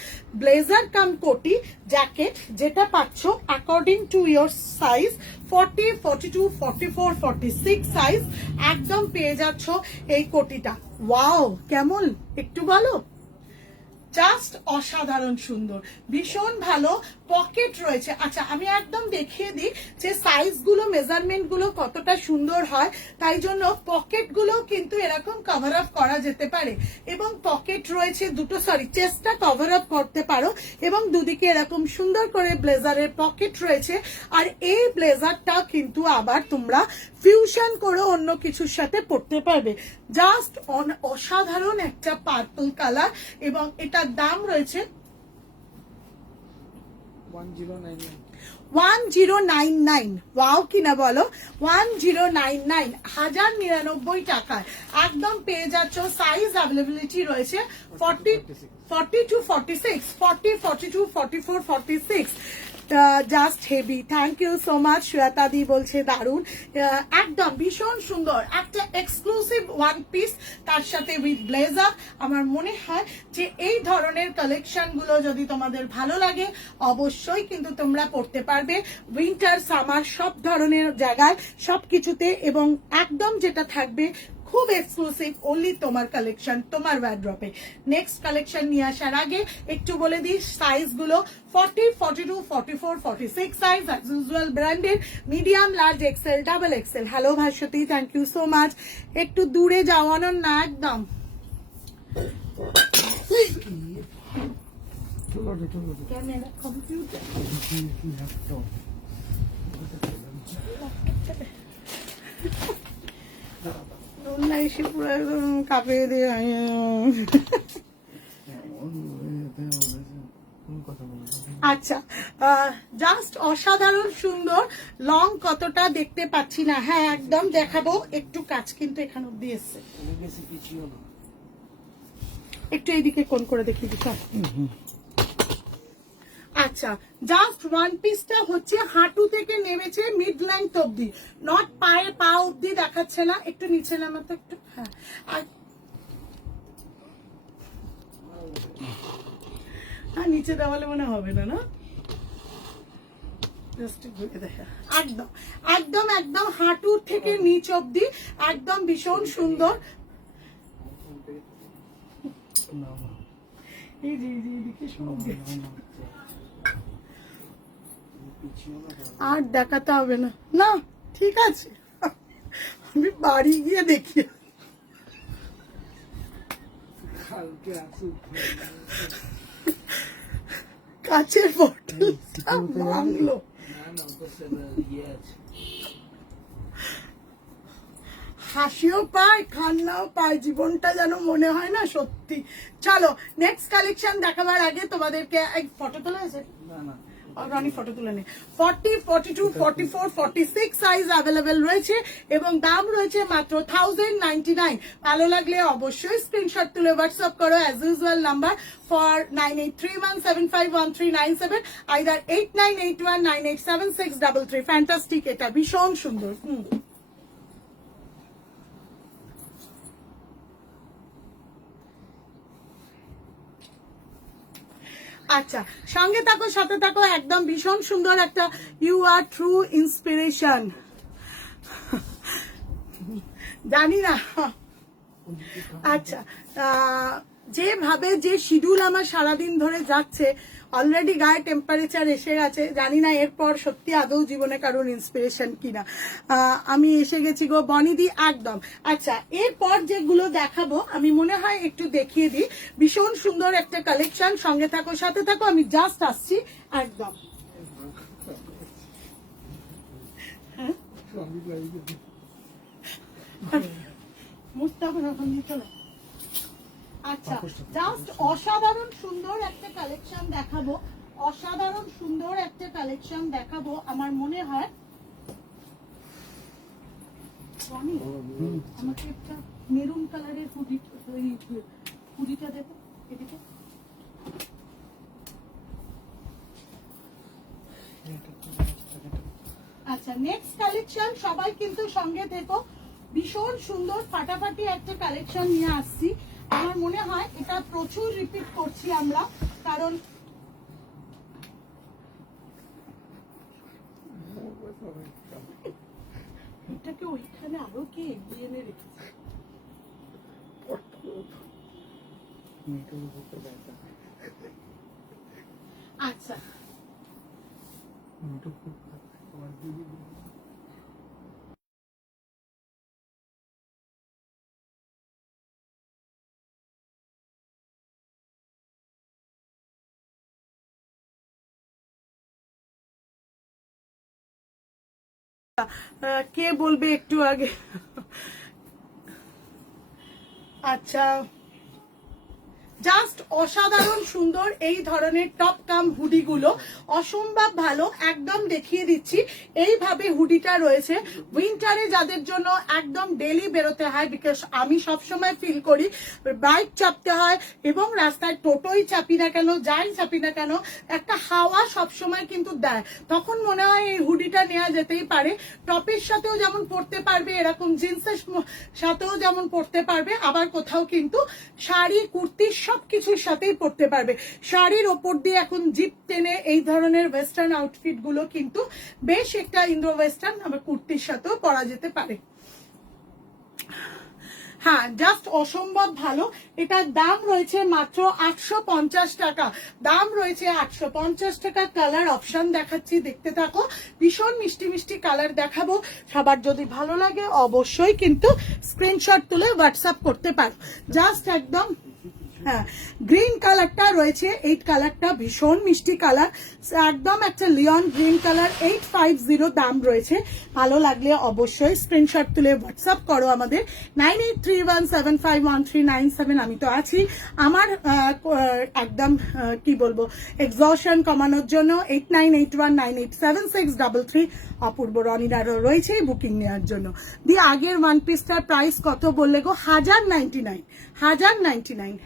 ব্লেজার কাম কোটি জ্যাকেট, যেটা পাচ্ছ according to your size 40, 42, 44, 46 size, একদম পেয়ে যাচ্ছ এই কোটিটা। ওয়াও, কেমন একটু বলো? জাস্ট অসাধারণ সুন্দর, ভীষণ ভালো পকেট রয়েছে। আচ্ছা, আমি একদম দেখিয়ে দিই যে সাইজ গুলো, মেজারমেন্ট গুলো কতটা সুন্দর হয়। তাই জন্য পকেট গুলো কিন্তু এরকম কভার আপ করা যেতে পারে, এবং পকেট রয়েছে দুটো, চেস্টটা কভার আপ করতে পারো, এবং দুদিকে এরকম সুন্দর করে ব্লেজারের পকেট রয়েছে। আর এই ব্লেজারটা কিন্তু আবার তোমরা ফিউশন করে অন্য কিছুর সাথে পরতে পারবে। জাস্ট অসাধারণ একটা পার্পল কালার, এবং এটার দাম রয়েছে 1099। ওয়াও কিনা বলো, 1099, 1099 টাকায় একদম পেয়ে যাচ্ছ। সাইজ অ্যাভেলেবিলিটি রয়েছে 40 to 46, 40, 42, 44, 46। Just heavy. Thank you so much. Shweta দি বলছে দারুণ, একদম ভীষণ সুন্দর একটা এক্সক্লুসিভ ওয়ান পিস, তার সাথে উইথ ব্লেজার। আমার মনে হয় যে এই ধরনের কালেকশন গুলো যদি তোমাদের ভালো লাগে অবশ্যই কিন্তু তোমরা পড়তে পারবে উইন্টার সামার সব ধরনের জায়গায় সব কিছুতে, এবং একদম যেটা থাকবে খুব এক্সক্লুসিভ অনলি তোমার কালেকশন, তোমার ওয়ার্ড্রপে। নেক্সট কালেকশন নিয়ে আসার আগে একটু বলে দিই সাইজ গুলো, 40, 42, 44, 46 size as usual branded, medium, large, XL, double XL. Hello Bhaswati, thank you so much. একটু দূরে যাওয়ানোর না একদম। ক্যামেরা কম্পিউটার এসে পুরো একদম কাঁপিয়ে দিয়ে আচ্ছা, জাস্ট অসাধারণ সুন্দর। লং কতটা দেখতে পাচ্ছি না, হ্যাঁ একদম দেখাবো, একটু কাজ কিন্তু এখানে অব্দি এসছে, একটু এইদিকে কোন করে দেখিয়ে দিচ্ছ। আচ্ছা, জাস্ট ওয়ান পিসটা হচ্ছে হাঁটু থেকে নেমেছে মিড লেন্থ অব্দি, নট পায়ে পা অব্দি দেখাচ্ছে না, একটু নিচে নামাতে একটু, হ্যাঁ নিচে দেওয়ালে মনে হবে না, না একদম একদম একদম হাঁটুর থেকে নিচ অব্দি একদম ভীষণ সুন্দর। আর দেখাতে হবে না, না ঠিক আছে, আমি বাড়ি গিয়ে দেখি। কাছের বটলটা ভাঙলো, হাসিও পায় কান্নাও পায়, জীবনটা যেন মনে হয় না সত্যি। চলো নেক্সট কালেকশন দেখাবার আগে তোমাদেরকে এক ফটো তোলা হয়েছে, রানি ফটো তুলে নে। 40, 42, 44, 46 সাইজ অ্যাভেলেবেল রয়েছে এবং দাম রয়েছে মাত্র 1099। ভালো লাগলে অবশ্যই স্ক্রিনশট তুলে হোয়াটসঅ্যাপ করো as usual number for 9831751397, either 8981987633। Fantastic, এটা ভীষণ সুন্দর। আচ্ছা, সঙ্গে থাকো সাথে থাকো, একদম ভীষণ সুন্দর একটা ইউ আর ট্রু ইন্সপিরেশন। জানি না, আচ্ছা যেভাবে যে শিডিউল আমার সারাদিন ধরে যাচ্ছে, অলরেডি গায়ে টেম্পারেচার এসে গেছে, জানি না এরপর সত্যি আদৌ জীবনে কারণ ইন্সপিরেশন কিনা। আমি এসে গেছি গো বনিদি, একদম। আচ্ছা, এরপর যেগুলো দেখাবো আমি মনে হয় একটু দেখিয়ে দিই, ভীষণ সুন্দর একটা কালেকশন। সঙ্গে থাকো সাথে থাকো, আমি জাস্ট আসছি একদম। মুস্তাফা রহমান চলো। আচ্ছা, জাস্ট অসাধারণ সুন্দর একটা কালেকশন দেখাবো, অসাধারণ সুন্দর একটা কালেকশন দেখাবো। আমার মনে হয় আমাকে একটা মেরুন কালারের হুডিটা দেবো এদিকে। আচ্ছা, নেক্সট কালেকশন, সবাই কিন্তু সঙ্গে থেকো, ভীষণ সুন্দর ফাটাফাটি একটা কালেকশন নিয়ে আসছি। আমার মনে হয় এটা প্রচুর রিপিট করছি আমরা, কারণ এটাকে ওইখানে আরো কে এগিয়ে এনে রেখেছে। আচ্ছা, কে বলবে একটু আগে। আচ্ছা, জাস্ট অসাধারণ সুন্দর এই ধরনের টপ কাম হুডি গুলো অসম্ভব ভালো, একদম দেখিয়ে দিচ্ছি। এইভাবে হুডিটা রয়েছে উইন্টারে যাদের জন্য একদম ডেলি বেরোতে হয়, বিকজ আমি সবসময় ফিল করি বাইক চাপতে হয় এবং রাস্তায় টোটোই চাপি না কেন, যাই চাপি না কেন, একটা হাওয়া সবসময় কিন্তু দেয়, তখন মনে হয় এই হুডিটা নেওয়া যেতেই পারে। টপের সাথেও যেমন পরতে পারবে, এরকম জিন্সের সাথেও যেমন পরতে পারবে, আবার কোথাও কিন্তু শাড়ি কুর্তি সবকিছুর সাথেই পরতে পারবে। শাড়ির ওপর দিয়ে এখন জিপ টেনে এই ধরনের ওয়েস্টার্ন আউটফিট গুলো কিন্তু বেশ একটা ইন্ডো ওয়েস্টার্ন আবার কুর্তির সাথেও পরা যেতে পারে। হ্যাঁ, জাস্ট অসম্ভব ভালো। এটার দাম রয়েছে মাত্র 850 টাকা, দাম রয়েছে 850 টাকা। কালার অপশন দেখাচ্ছি, দেখতে থাকো। ভীষণ মিষ্টি মিষ্টি কালার দেখাবো, সবার যদি ভালো লাগে অবশ্যই কিন্তু স্ক্রিনশট তুলে হোয়াটসঅ্যাপ করতে পারো। জাস্ট একদম হ্যাঁ, গ্রিন কালারটা রয়েছে, এই কালারটা ভীষণ মিষ্টি কালার, একদম একটা লিয়ন গ্রিন কালার। 850 দাম রয়েছে। ভালো লাগলে অবশ্যই স্ক্রিনশট তুলে হোয়াটসঅ্যাপ করো আমাদের 9831751397। আমি তো আছি আমার একদম কি বলবো এক্সশন কমানোর জন্য 8981987633। অপূর্ব রনিরারও রয়েছে বুকিং নেওয়ার জন্য। দিয়ে আগের ওয়ান পিসটার প্রাইস কত বললে গো? 1099, 1099।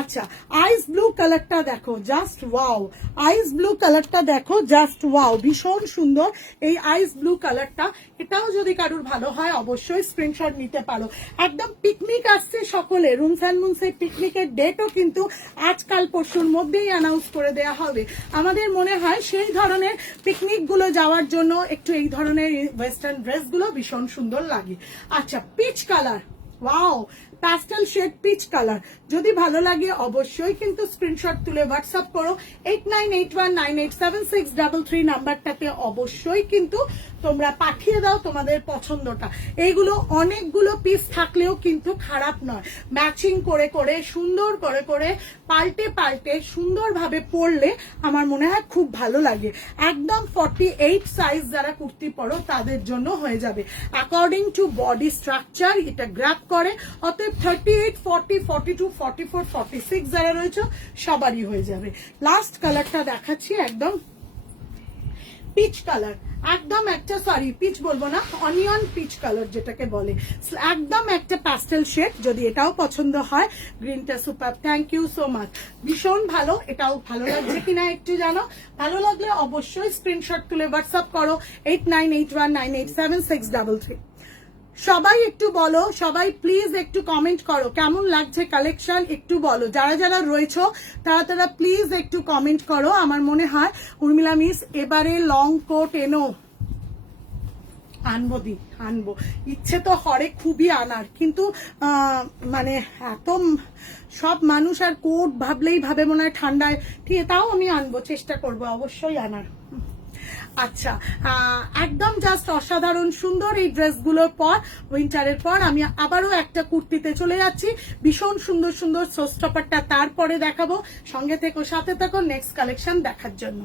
আচ্ছা, আইস ব্লু কালারটা দেখো, জাস্ট ওয়াও। আইস ব্লু কালারটা দেখো, জাস্ট ওয়াও, ভীষণ সুন্দর এই আইস ব্লু কালারটা। এটাও যদি কারোর ভালো হয় অবশ্যই স্ক্রিনশট নিতে পারো। একদম পিকনিক আসছে সকলে, রুমস অ্যান্ড মুনস এর পিকনিকের ডেটও কিন্তু আজকাল পরশুর মধ্যেই অ্যানাউন্স করে দেওয়া হবে। আমাদের মনে হয় সেই ধরনের পিকনিক গুলো যাওয়ার জন্য একটু এই ধরনের ওয়েস্টার্ন ড্রেস গুলো ভীষণ সুন্দর লাগে। আচ্ছা, peach colour, wow, pastel shade peach colour. যদি ভালো লাগে অবশ্যই কিন্তু স্ক্রিনশট তুলে হোয়াটসঅ্যাপ করো 8981987633 নাম্বারটাতে অবশ্যই কিন্তু তোমরা পাঠিয়ে দাও তোমাদের পছন্দটা। এইগুলো অনেকগুলো পিস থাকলেও কিন্তু খারাপ নয়, ম্যাচিং করে করে সুন্দর করে করে পাল্টে পাল্টে সুন্দরভাবে পরলে আমার মনে হয় খুব ভালো লাগে। একদম 48 সাইজ যারা কুর্তি পরো তাদের জন্য হয়ে যাবে। অ্যাকর্ডিং টু বডি স্ট্রাকচার এটা গ্র্যাব করে, অতএব 38, 40, 42, 44, 46 যারা রয়েছে সবারই হয়ে যাবে। লাস্ট কালারটা দেখাচ্ছি, একদম পিচ কালার, একদম একটা, সরি পিচ বলবো না, অনিয়ন পিচ কালার যেটাকে বলে, একদম একটা প্যাস্টেল শেড। যদি এটাও পছন্দ হয়, গ্রিনটা super, thank you so much, ভীষণ ভালো। এটাও ভালো লাগছে কিনা একটু জানো, ভালো লাগলে অবশ্যই স্ক্রিনশট তুলে হোয়াটসঅ্যাপ করো 8981987633। সবাই একটু বলো, সবাই প্লিজ একটু কমেন্ট করো কেমন লাগছে কালেকশন, একটু বলো। যারা যারা রয়েছো তারা তারা প্লিজ একটু কমেন্ট করো। আমার মনে হয় উর্মিলা মিস এবারে লং কোট এনো, আনবো দি আনবো, ইচ্ছে তো হরে খুবই আনার, কিন্তু মানে এত সব মানুষ আর কোট ভাবলেই ভাবে মনে হয় ঠান্ডায়, ঠিক তাও আমি আনবো, চেষ্টা করবো অবশ্যই আনার। আচ্ছা, একদম জাস্ট অসাধারণ সুন্দর এই ড্রেসগুলোর পর, উইন্টারের পর আমি আবারও একটা কুর্তিতে চলে যাচ্ছি। ভীষণ সুন্দর সুন্দর শোস্টপারটা তারপরে দেখাবো। সঙ্গে থেকো, সাথে থাকো নেক্সট কালেকশন দেখার জন্য।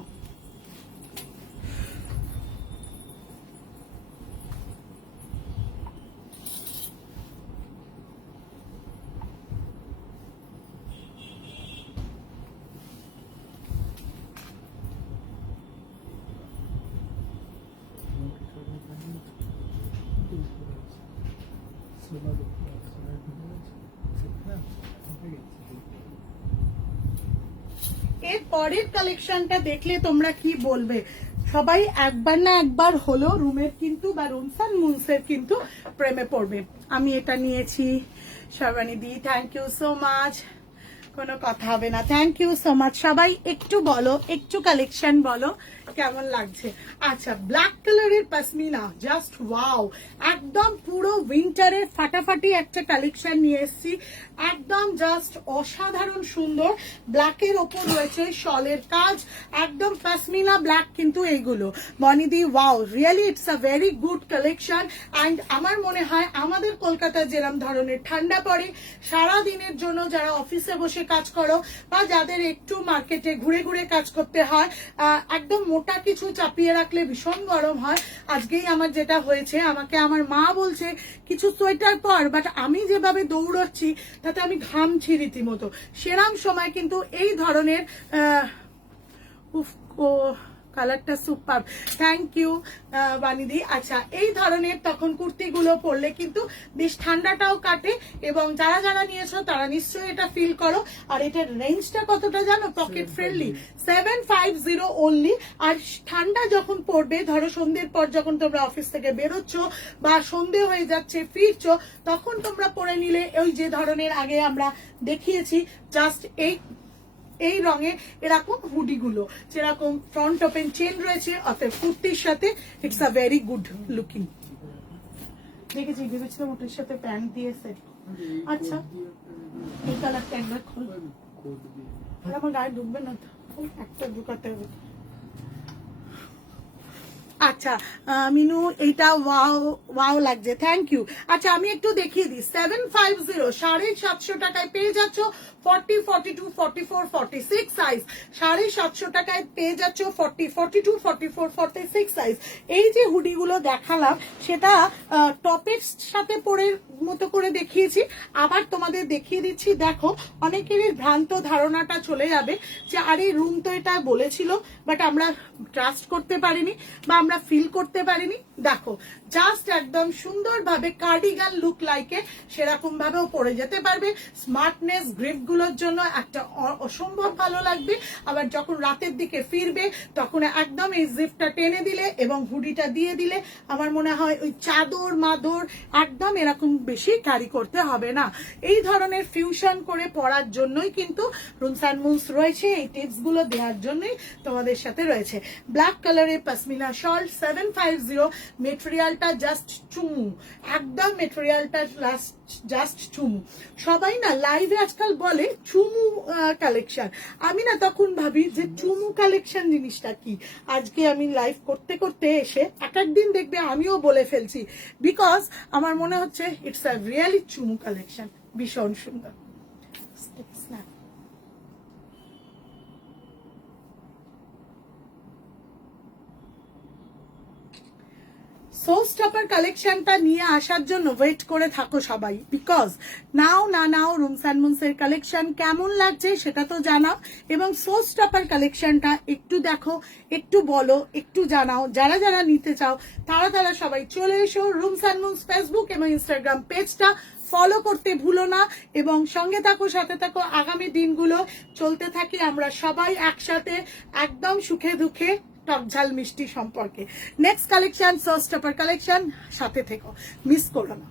এর পরের কালেকশনটা দেখলে তোমরা কি বলবে? সবাই একবার না একবার হলো রুমের কিন্তু বা রুমস অ্যান্ড মুনসের কিন্তু প্রেমে পড়বে। আমি এটা নিয়েছি, সর্বাণী দি থ্যাংক ইউ সো মাচ, কোনো কথা হবে না, থ্যাংক ইউ সো মাচ। সবাই একটু বলো, একটু কালেকশন বলো কেমন লাগছে। আচ্ছা, ব্ল্যাক কালারের পশমিনা, জাস্ট ওয়াও, একদম পুরো উইন্টারের ফাটাফাটি একটা কালেকশন নিয়ে এসেছি, একদম জাস্ট অসাধারণ সুন্দর। ব্ল্যাকের ওপর রয়েছে শলের কাজ, একদম পশমিনা ব্ল্যাক কিন্তু এইগুলো। বনিদি wow, really it's a very good collection. And আমার মনে হয় আমাদের কলকাতায় যেরকম ধরনের ঠান্ডা পড়ে, সারা দিনের জন্য যারা অফিসে বসে কাজ করো বা যাদের একটু মার্কেটে ঘুরে ঘুরে কাজ করতে হয়, একদম মোটা কিছু চাপিয়ে রাখলে ভীষণ গরম হয়। আজকেই আমার যেটা হয়েছে, আমাকে আমার মা বলছে কিছু সোয়েটার পর, বাট আমি যেভাবে দৌড়চ্ছি তাতে আমি ঘামছি রীতিমতো। সেরাম সময় কিন্তু এই ধরনের কালারটা সুপার, থ্যাংক ইউ বানিদি। আচ্ছা, এই ধরনের তখন কুর্তিগুলো পরলে কিন্তু বেশ ঠান্ডাটাও কাটে, এবং যারা যারা নিয়েছো তারা নিশ্চয়ই এটা ফিল করো। আর এটার রেঞ্জটা কতটা জানো? Pocket friendly, 750 only. আর ঠান্ডা যখন পড়বে, ধরো সন্ধ্যের পর যখন তোমরা অফিস থেকে বেরোচ্ছ বা সন্ধে হয়ে যাচ্ছে ফিরছো, তখন তোমরা পরে নিলে ওই যে ধরনের আগে আমরা দেখিয়েছি জাস্ট এই রঙে এরকম হুডি গুলো, যেরকম ফ্রন্ট ওপেন চেন রয়েছে, অর্থাৎ কুর্তির সাথে it's a very good looking. দেখেছি, ভেবেছিলাম ওটার সাথে প্যান্ট দিয়েছে। আচ্ছা, এই কালারটা একবার খোল, আমার গায়ে ঢুকবে না তো, একটা ঢুকাতে হবে। আচ্ছা মিনু, এইটা ওয়াও ওয়াও লাগছে, থ্যাংক ইউ। আচ্ছা, আমি একটু দেখিয়ে দিই। 750 750 টাকায় পেয়ে যাচ্ছ 40, 42, 44, 46 সাইজ। 750 টাকায় পেয়ে যাচ্ছ 40, 42, 44, 46 সাইজ। এই যে হুডি গুলো দেখালাম সেটা টপের সাথে পরে মতো করে দেখিয়েছি, আবার তোমাদের দেখিয়ে দিচ্ছি। দেখো, অনেকেরই ভ্রান্ত ধারণাটা চলে যাবে যে আরে রুম তো এটা বলেছিল, বাট আমরা ট্রাস্ট করতে পারিনি বা আমরা ফিল করতে পারিনি। দেখো, জাস্ট একদম সুন্দরভাবে কার্ডিগান লুক লাইকে সেরকম ভাবেও পরে যেতে পারবে। স্মার্টনেস গ্রিপ গুলোর জন্য একটা অসম্ভব ভালো লাগবে। আবার যখন রাতের দিকে ফিরবে তখন একদম এই জিপটা টেনে দিলে এবং হুডিটা দিয়ে দিলে আমার মনে হয় ওই চাদর মাদর একদম এরকম বেশি ক্যারি করতে হবে না। এই ধরনের ফিউশন করে পরার জন্যই কিন্তু রুমস অ্যান্ড মুনস রয়েছে, এই টিপস গুলো দেওয়ার জন্যই তোমাদের সাথে রয়েছে। ব্ল্যাক কালারের পশমিনা শল 750, মেটেরিয়ালটা জাস্ট চুমু, একদম মেটেরিয়ালটা জাস্ট চুমু। সবাই না লাইভে আজকাল বলে চুমু কালেকশন, আমি না তখন ভাবি যে চুমু কালেকশন জিনিসটা কি। আজকে আমি লাইভ করতে করতে এসে এক একদিন দেখবে আমিও বলে ফেলছি, বিকজ আমার মনে হচ্ছে ইটস আ রিয়েলি চুমু কালেকশন, ভীষণ সুন্দর। সো স্টপার কালেকশনটা নিয়ে আসার জন্য ওয়েট করে থাকো সবাই, বিকজ নাও না নাও রুমস অ্যান্ড মুনস এর কালেকশন কেমন লাগছে সেটা তো জানাও, এবং সো স্টপার কালেকশনটা একটু দেখো, একটু বলো, একটু জানাও। যারা যারা নিতে চাও তারা তারা সবাই চলে এসো। রুমস অ্যান্ড মুনস ফেসবুক এবং ইনস্টাগ্রাম পেজটা ফলো করতে ভুলো না, এবং সঙ্গে থাকো, সাথে থাকো। আগামী দিনগুলো চলতে থাকি আমরা সবাই একসাথে, একদম সুখে দুঃখে, টক ঝাল মিষ্টি সম্পর্কে। Next collection so stopper collection, সাথে থেকো, মিস করো না।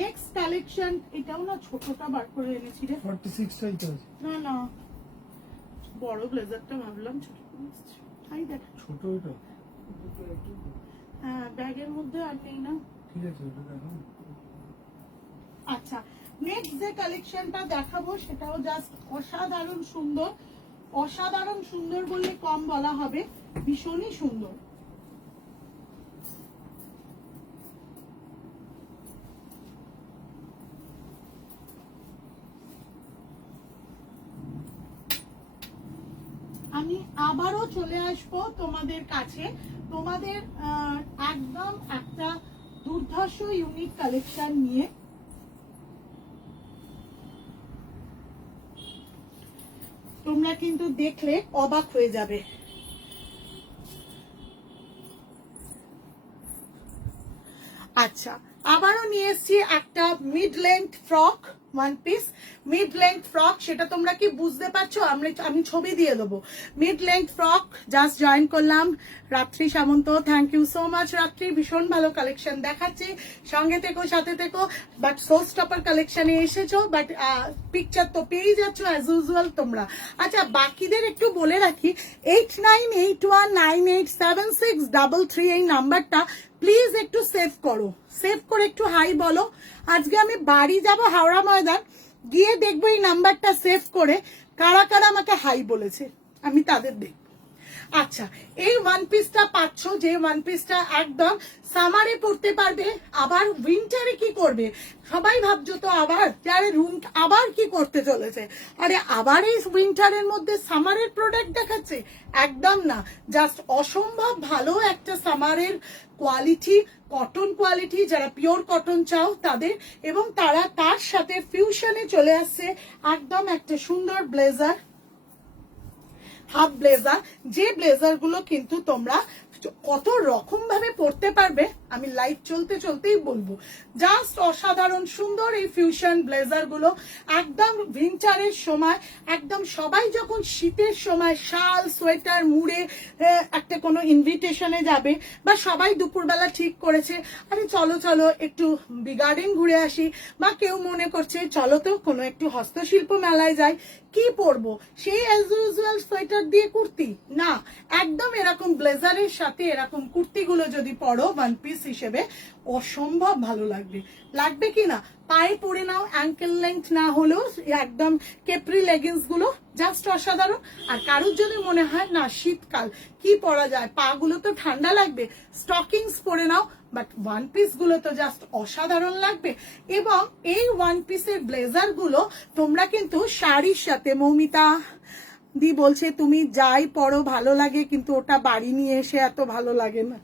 নেক্সট কালেকশন, এটাও না ছোটটা বার করে এনেছি রে, 46 টাই তো আছে। না না বড় ব্লেজারটা ভাবলাম ছোট এনেছি, তাই দেখ ছোট এটা, হ্যাঁ ব্যাগের মধ্যে আর নেই না। ঠিক আছে, এটা দেখো। আচ্ছা, নেক্সট যে কালেকশনটা দেখাবো সেটাও জাস্ট অসাধারণ সুন্দর, অসাধারণ সুন্দর বললে কম বলা হবে, ভীষণই সুন্দর। আমি আবারও চলে আসবো তোমাদের কাছে, তোমাদের একদম একটা দুর্ধর্ষ ইউনিক কালেকশন নিয়ে। তোমরা কিন্তু দেখলে অবাক হয়ে যাবে। আচ্ছা, আবারও নিয়ে এসেছি একটা mid length frock, one piece mid length frock. সেটা তোমরা কি বুঝতে পারছো? আমি ছবি দিয়ে দেবো। Mid length frock just join করলাম। Ratri Samanta, thank you so much Ratri, ভীষণ ভালো কালেকশন দেখাচ্ছি, সঙ্গে থেকো, সাথে থেকো। বাট সো স্টপার কালেকশনে এসেছো, বাট পিকচার তো পেয়েই যাচ্ছ অ্যাজ ইউজুয়াল তোমরা। আচ্ছা, বাকিদের একটু বলে রাখি, 8981987633 এই নাম্বারটা প্লিজ একটু সেভ করো, সেভ করে একটু হাই বলো। আজকে আমি বাড়ি যাব হাওড়া ময়দান, গিয়ে দেখবো এই নাম্বারটা সেভ করে কারা কারা আমাকে হাই বলেছে, আমি তাদের দেখবো। আচ্ছা, এই ওয়ান পিসটা পাচ্ছ, যে ওয়ান পিসটা একদম সামারে পড়তে পারবে, আবার উইন্টারে কি করবে সবাই ভাবছো তো, আবার যারা রুম আবার কি করতে চলেছে, আরে আবার এই উইন্টারের মধ্যে সামারের প্রোডাক্ট দেখাচ্ছে, একদম না, জাস্ট অসম্ভব ভালো একটা সামারের কোয়ালিটি, কটন কোয়ালিটি, যারা পিওর কটন চাও তাদের, এবং তারা তার সাথে ফিউশনে চলে আসছে একদম একটা সুন্দর ব্লেজার, হাফ ব্লেজার, যে ব্লেজার গুলো কিন্তু তোমরা কত রকম ভাবে পড়তে পারবে, আমি লাইভ চলতে চলতেই বলবো, জাস্ট অসাধারণ সুন্দর এই ফিউশন ব্লেজার গুলো, একদম উইন্টারের সময়, একদম সবাই যখন শীতের সময় শাল সোয়েটার মুড়ে একটা কোনো ইনভিটেশনে যাবে, বা সবাই দুপুরবেলা ঠিক করেছে আরে চলো চলো একটু গার্ডেন ঘুরে আসি, বা কেউ মনে করছে চলো তো কোনো একটু হস্তশিল্প মেলায় যাই, কি পরবো, সেই অ্যাজ ইউজুয়াল সোয়েটার দিয়ে কুর্তি না, একদম এরকম ব্লেজারের সাথে এরকম কুর্তিগুলো যদি পরো ওয়ান পিস হিসেবে, অসম্ভব ভালো লাগবে, লাগবে কি না, পায়ে পরে নাও, অ্যাঙ্কেল লেন্থ না হলেও একদম কেপ্রি লেগিংস গুলো জাস্ট অসাধারণ। আর কারোর যদি মনে হয় না শীতকাল কি পরা যায়, পা গুলো তো ঠান্ডা লাগবে, স্টকিংস পরে নাও, বাট ওয়ান পিস গুলো তো জাস্ট অসাধারণ লাগবে। এবং এই ওয়ান পিসের ব্লেজার গুলো তোমরা কিন্তু শাড়ির সাথে, মৌমিতা দি বলছে তুমি যাই পরো ভালো লাগে, কিন্তু ওটা বাড়ি নিয়ে এসে এত ভালো লাগে না।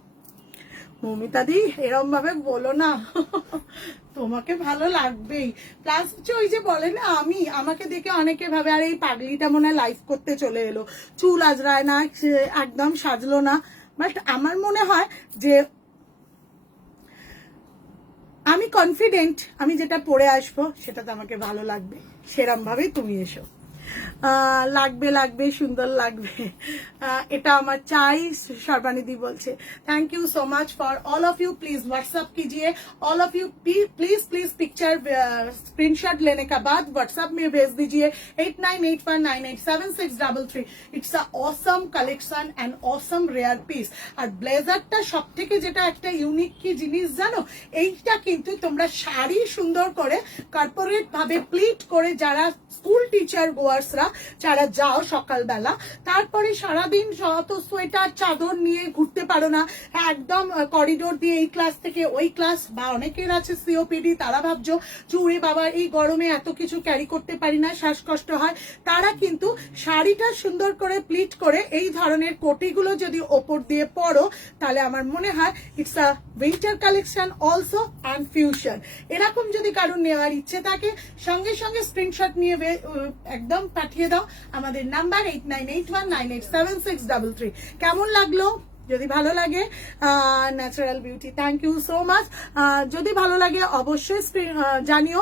মৌমিতা দি এরম ভাবে বলো না, তোমাকে ভালো লাগবেই। প্লাস হচ্ছে ওই যে বলে না, আমাকে দেখে অনেকে ভাবে আর এই পাগলিটা মনে হয় লাইভ করতে চলে এলো, চুল আজরায় না, একদম সাজলো না, বাট আমার মনে হয় যে আমি কনফিডেন্ট, আমি যেটা পরে আসবো সেটাতে আমাকে ভালো লাগবে, সেরম ভাবেই তুমি এসো, লাগবে লাগবে, সুন্দর লাগবে, এটা আমার চাই। সর্বানিধি বলছে thank you so much for all of you, please WhatsApp कीजिए, all of you please please picture screenshot लेने का बाद व्हाट्सएप में भेज दीजिए 8981987633। It's a awesome collection and awesome rare piece. আর ব্লেজারটা সব থেকে যেটা একটা ইউনিক কি জিনিস জানো, এইটা কিন্তু তোমরা শাড়ি সুন্দর করে কর্পোরেট ভাবে প্লিট করে, যারা স্কুল টিচার গোয়ার্সরা যারা যাও সকালবেলা, তারপরে সারাদিন তো সোয়েটার চাদর নিয়ে ঘুরতে পারো না, একদম করিডোর দিয়ে এই ক্লাস থেকে ওই ক্লাস, বা অনেকের আছে সিওপিডি, তারা ভাবছো চুড়ে বাবা এই গরমে এত কিছু ক্যারি করতে পারি না, শ্বাসকষ্ট হয়, তারা কিন্তু শাড়িটা সুন্দর করে প্লিট করে এই ধরনের কোটিগুলো যদি ওপর দিয়ে পরো, তাহলে আমার মনে হয় it's a winter collection also and fusion. এরকম যদি কারোর নেওয়ার ইচ্ছে থাকে, সঙ্গে সঙ্গে স্ক্রিনশট নিয়ে একদম পাঠিয়ে দাও আমাদের নাম্বার 8981987633। কেমন লাগলো? যদি ভালো লাগে natural beauty, thank you so much. যদি ভালো লাগে অবশ্যই জানিও,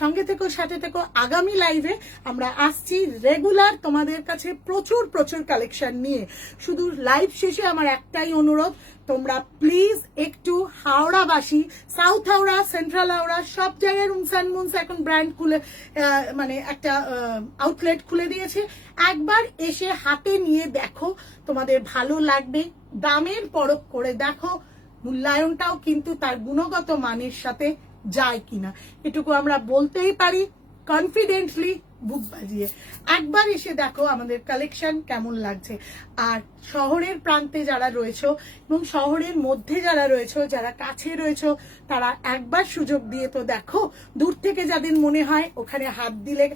সঙ্গে থেকো, সাথে থেকো। আগামী লাইভে আমরা আসছি রেগুলার তোমাদের কাছে প্রচুর প্রচুর কালেকশন নিয়ে। শুধু লাইভ শেষে আমার একটাই অনুরোধ, তোমরা প্লিজ একটু হাওড়াবাসী, সাউথ হাওড়া, সেন্ট্রাল হাওড়া, সব জায়গায় রুমস অ্যান্ড মুনস এখন ব্র্যান্ড খুলে, মানে একটা আউটলেট খুলে দিয়েছে, একবার এসে হাতে নিয়ে দেখো, তোমাদের ভালো লাগবে, দামের পরখ করে দেখো, মূল্যায়নটাও কিন্তু তার গুণগত মানের সাথে যায় কিনা, এটুকু আমরা বলতেই পারি কনফিডেন্টলি, বুক বাজিয়ে। একবার এসে দেখো আমাদের কালেকশন কেমন লাগছে। আর শহরের প্রান্তে যারা রয়েছে এবং শহরের মধ্যে যারা রয়েছে, যারা কাছে রয়েছে, তারা একবার সুযোগ দিয়ে তো দেখো। দূর থেকে যাদের মনে হয় ওখানে হাত দিলে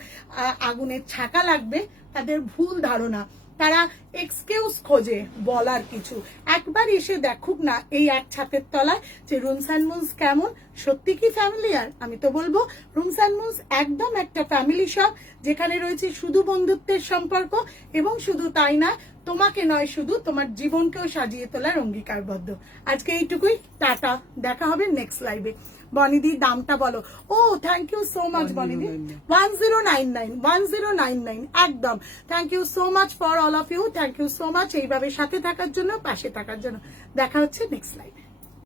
আগুনের ছাকা লাগবে, তাদের ভুল ধারণা, তারা এক্সকিউজ খোঁজে বলার কিছু। একবার এসে দেখুক না এই এক ছাদের তলায় যে রুমস অ্যান্ড মুনস কেমন, সত্যি কি ফ্যামিলিয়ার? আমি তো বলবো রুমস অ্যান্ড মুনস একদম একটা ফ্যামিলি শপ, যেখানে রয়েছে শুধু বন্ধুত্বের সম্পর্ক, এবং শুধু তাই না, তোমাকে নয় শুধু, তোমার জীবনকেও সাজিয়ে তোলার অঙ্গীকারবদ্ধ। আজকে এইটুকুই, টাটা, দেখা হবে নেক্সট লাইভে। বনিদি দামটা বলো। ও থ্যাংক ইউ সো মাচ বনিদি, 1099 একদম। Thank you so much for all of you, thank you so much এইভাবে সাথে থাকার জন্য, পাশে থাকার জন্য। দেখা হচ্ছে নেক্সট লাইভে।